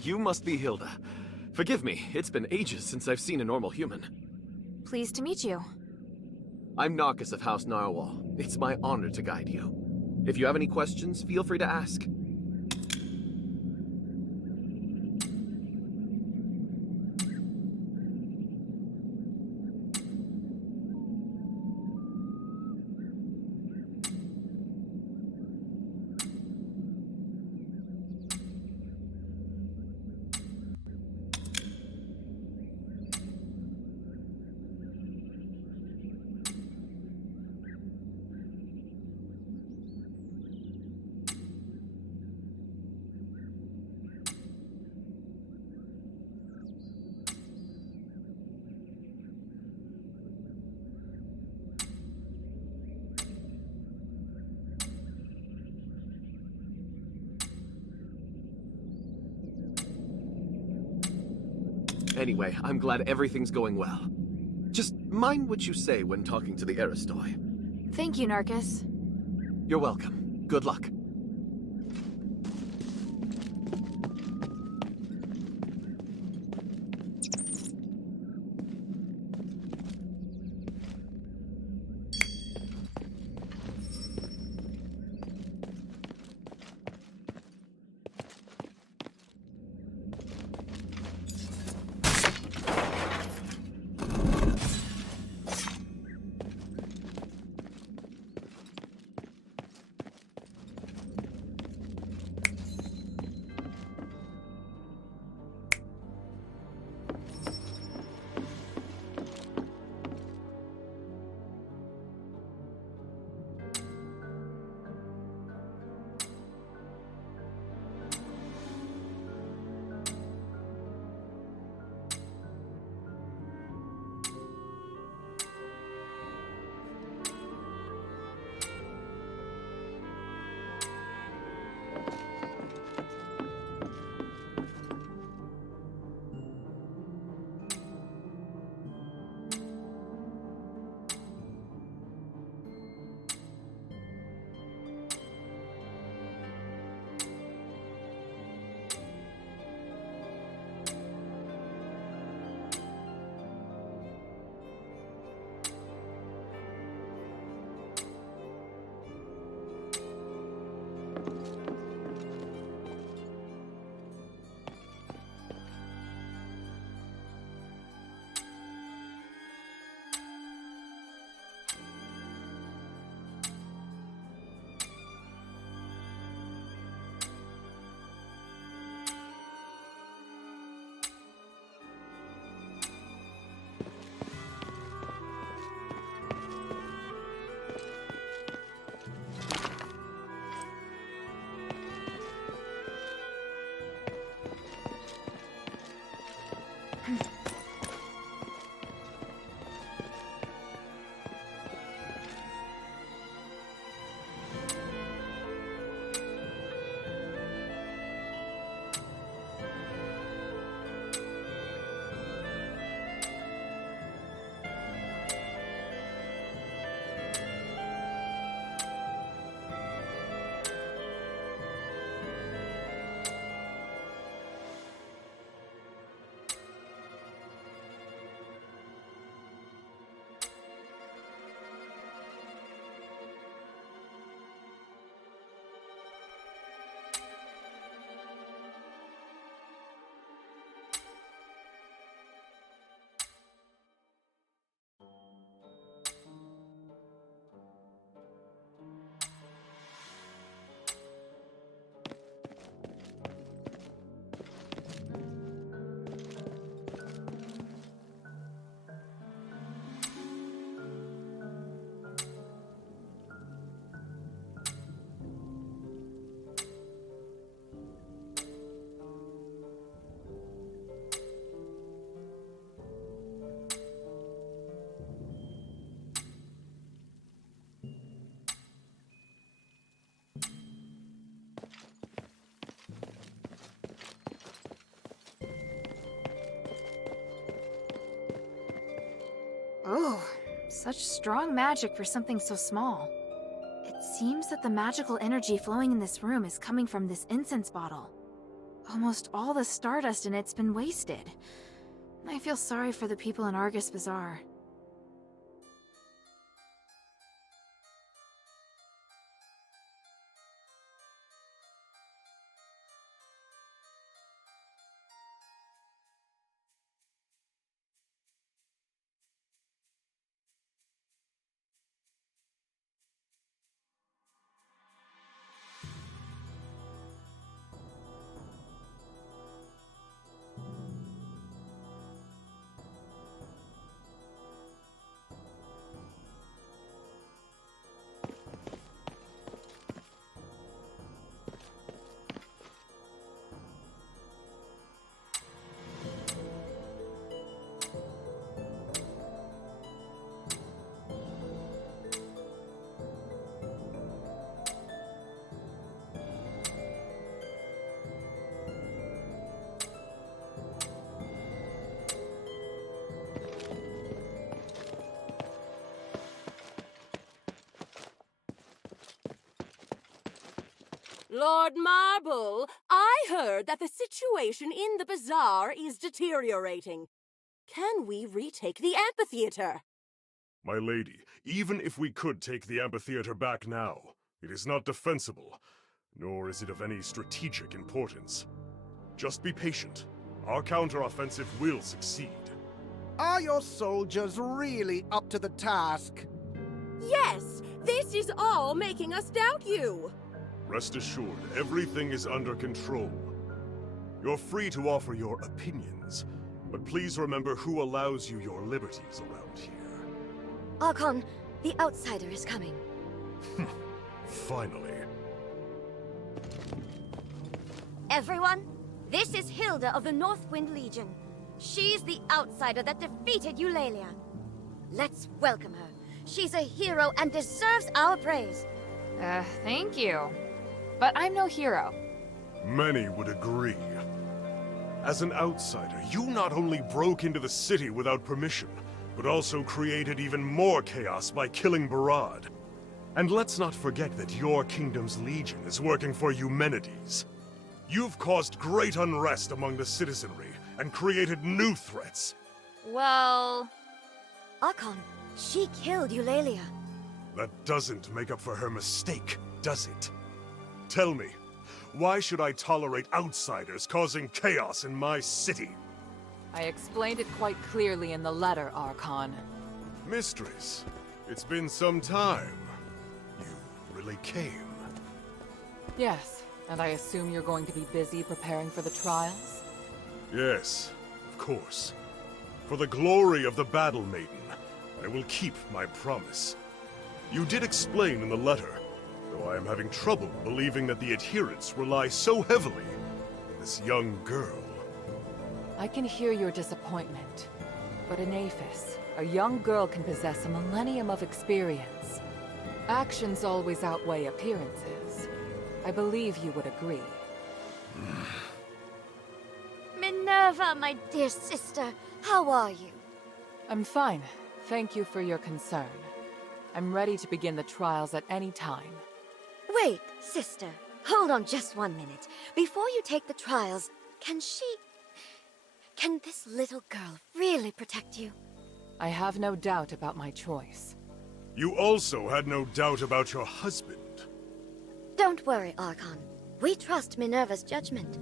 You must be Hilda. Forgive me, it's been ages since I've seen a normal human. Pleased to meet you. I'm Narcus of House Narwhal. It's my honor to guide you. If you have any questions, feel free to ask. Anyway, I'm glad everything's going well. Just mind what you say when talking to the Aristoi. Thank you, Narcus. You're welcome. Good luck. Oh, such strong magic for something so small. It seems that the magical energy flowing in this room is coming from this incense bottle. Almost all the stardust in it's been wasted. I feel sorry for the people in Argus Bazaar. Lord Marble, I heard that the situation in the bazaar is deteriorating. Can we retake the amphitheater? My lady, even if we could take the amphitheater back now, it is not defensible, nor is it of any strategic importance. Just be patient. Our counteroffensive will succeed. Are your soldiers really up to the task? Yes, this is all making us doubt you. Rest assured, everything is under control. You're free to offer your opinions, but please remember who allows you your liberties around here. Archon, the outsider is coming. Finally. Everyone, this is Hilda of the Northwind Legion. She's the outsider that defeated Eulalia. Let's welcome her. She's a hero and deserves our praise. Thank you. But I'm no hero. Many would agree. As an outsider, you not only broke into the city without permission, but also created even more chaos by killing Barad. And let's not forget that your kingdom's legion is working for Eumenides. You've caused great unrest among the citizenry and created new threats. Well... Archon, she killed Eulalia. That doesn't make up for her mistake, does it? Tell me, why should I tolerate outsiders causing chaos in my city? I explained it quite clearly in the letter, Archon. Mistress, it's been some time. You really came. Yes, and I assume you're going to be busy preparing for the trials? Yes, of course. For the glory of the Battle Maiden, I will keep my promise. You did explain in the letter, though I am having trouble believing that the adherents rely so heavily on this young girl. I can hear your disappointment. But in Aphis, a young girl can possess a millennium of experience. Actions always outweigh appearances. I believe you would agree. Minerva, my dear sister, how are you? I'm fine. Thank you for your concern. I'm ready to begin the trials at any time. Wait, sister. Hold on just 1 minute. Before you take the trials, can this little girl really protect you? I have no doubt about my choice. You also had no doubt about your husband. Don't worry, Archon. We trust Minerva's judgment.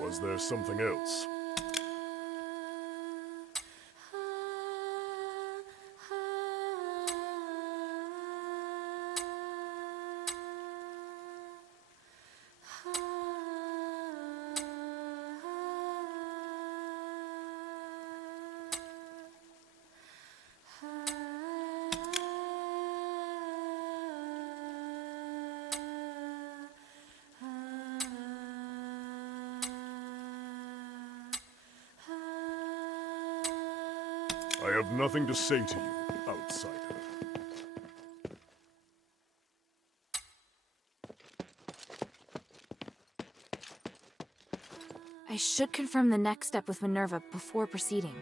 Was there something else? I have nothing to say to you, outsider. I should confirm the next step with Minerva before proceeding.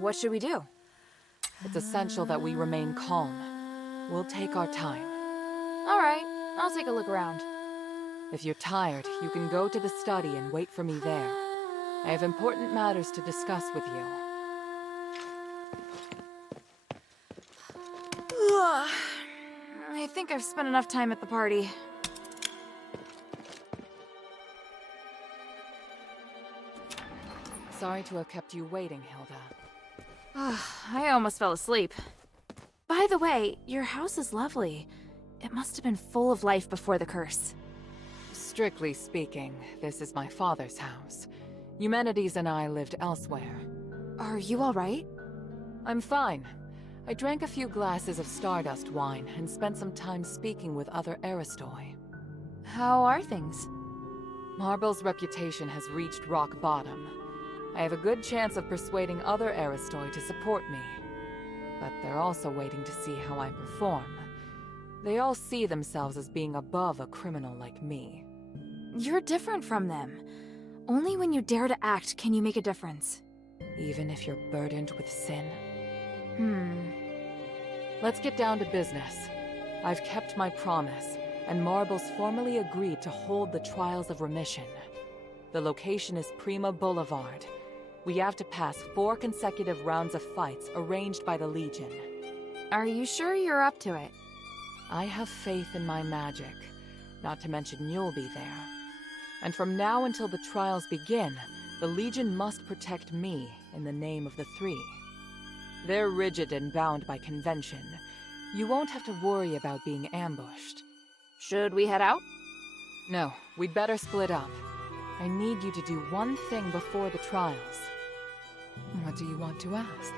What should we do? It's essential that we remain calm. We'll take our time. All right, I'll take a look around. If you're tired, you can go to the study and wait for me there. I have important matters to discuss with you. I think I've spent enough time at the party. Sorry to have kept you waiting, Hilda. I almost fell asleep. By the way, your house is lovely. It must have been full of life before the curse. Strictly speaking, this is my father's house. Eumenides and I lived elsewhere. Are you all right? I'm fine. I drank a few glasses of Stardust wine and spent some time speaking with other Aristoi. How are things? Marble's reputation has reached rock bottom. I have a good chance of persuading other Aristoi to support me. But they're also waiting to see how I perform. They all see themselves as being above a criminal like me. You're different from them. Only when you dare to act can you make a difference. Even if you're burdened with sin? Let's get down to business. I've kept my promise, and Marble's formally agreed to hold the Trials of Remission. The location is Prima Boulevard. We have to pass 4 consecutive rounds of fights arranged by the Legion. Are you sure you're up to it? I have faith in my magic, not to mention you'll be there. And from now until the trials begin, the Legion must protect me in the name of the 3. They're rigid and bound by convention. You won't have to worry about being ambushed. Should we head out? No, we'd better split up. I need you to do one thing before the trials. What do you want to ask?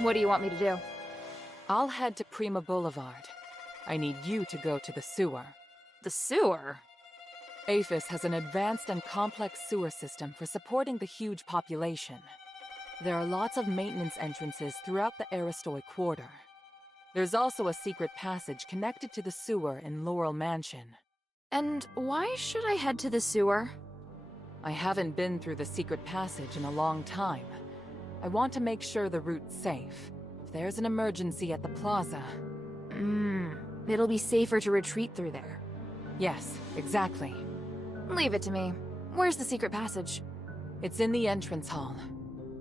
What do you want me to do? I'll head to Prima Boulevard. I need you to go to the sewer. The sewer? Aphis has an advanced and complex sewer system for supporting the huge population. There are lots of maintenance entrances throughout the Aristoi Quarter. There's also a secret passage connected to the sewer in Laurel Mansion. And why should I head to the sewer? I haven't been through the secret passage in a long time. I want to make sure the route's safe. If there's an emergency at the plaza... It'll be safer to retreat through there. Yes, exactly. Leave it to me. Where's the secret passage? It's in the entrance hall.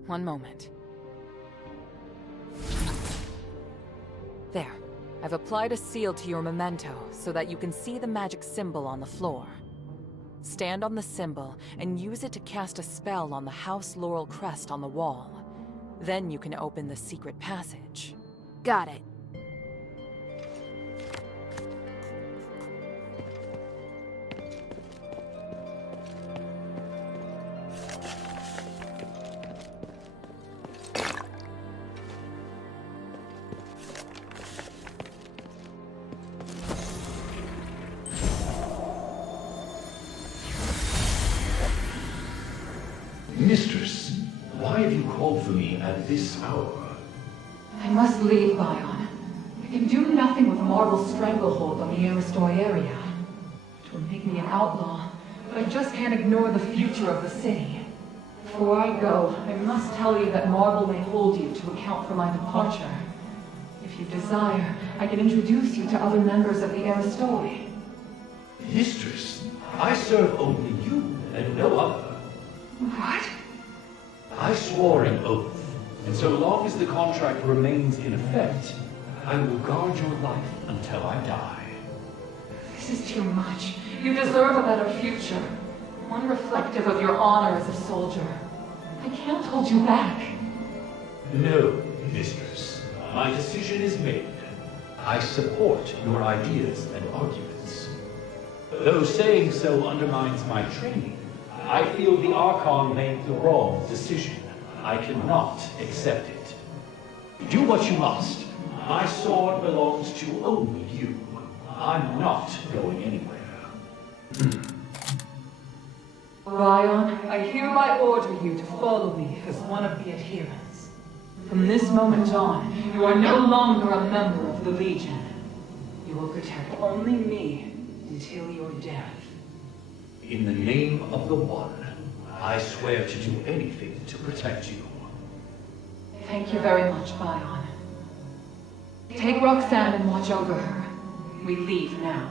One moment. There. I've applied a seal to your memento so that you can see the magic symbol on the floor. Stand on the symbol and use it to cast a spell on the House Laurel crest on the wall. Then you can open the secret passage. Got it. Mistress, why have you called for me at this hour? I must leave, Bion. I can do nothing with Marble's stranglehold on the Aristoi area. It will make me an outlaw, but I just can't ignore the future of the city. Before I go, I must tell you that Marble may hold you to account for my departure. If you desire, I can introduce you to other members of the Aristoi. Mistress, I serve only you and no other. What? I swore an oath, and so long as the contract remains in effect, I will guard your life until I die. This is too much. You deserve a better future. One reflective of your honor as a soldier. I can't hold you back. No, mistress. My decision is made. I support your ideas and arguments. Though saying so undermines my training, I feel the Archon made the wrong decision. I cannot accept it. Do what you must. My sword belongs to only you. I'm not going anywhere. Ryan, I hereby order you to follow me as one of the adherents. From this moment on, you are no longer a member of the Legion. You will protect only me until your death. In the name of the One, I swear to do anything to protect you. Thank you very much, Bion. Take Roxanne and watch over her. We leave now.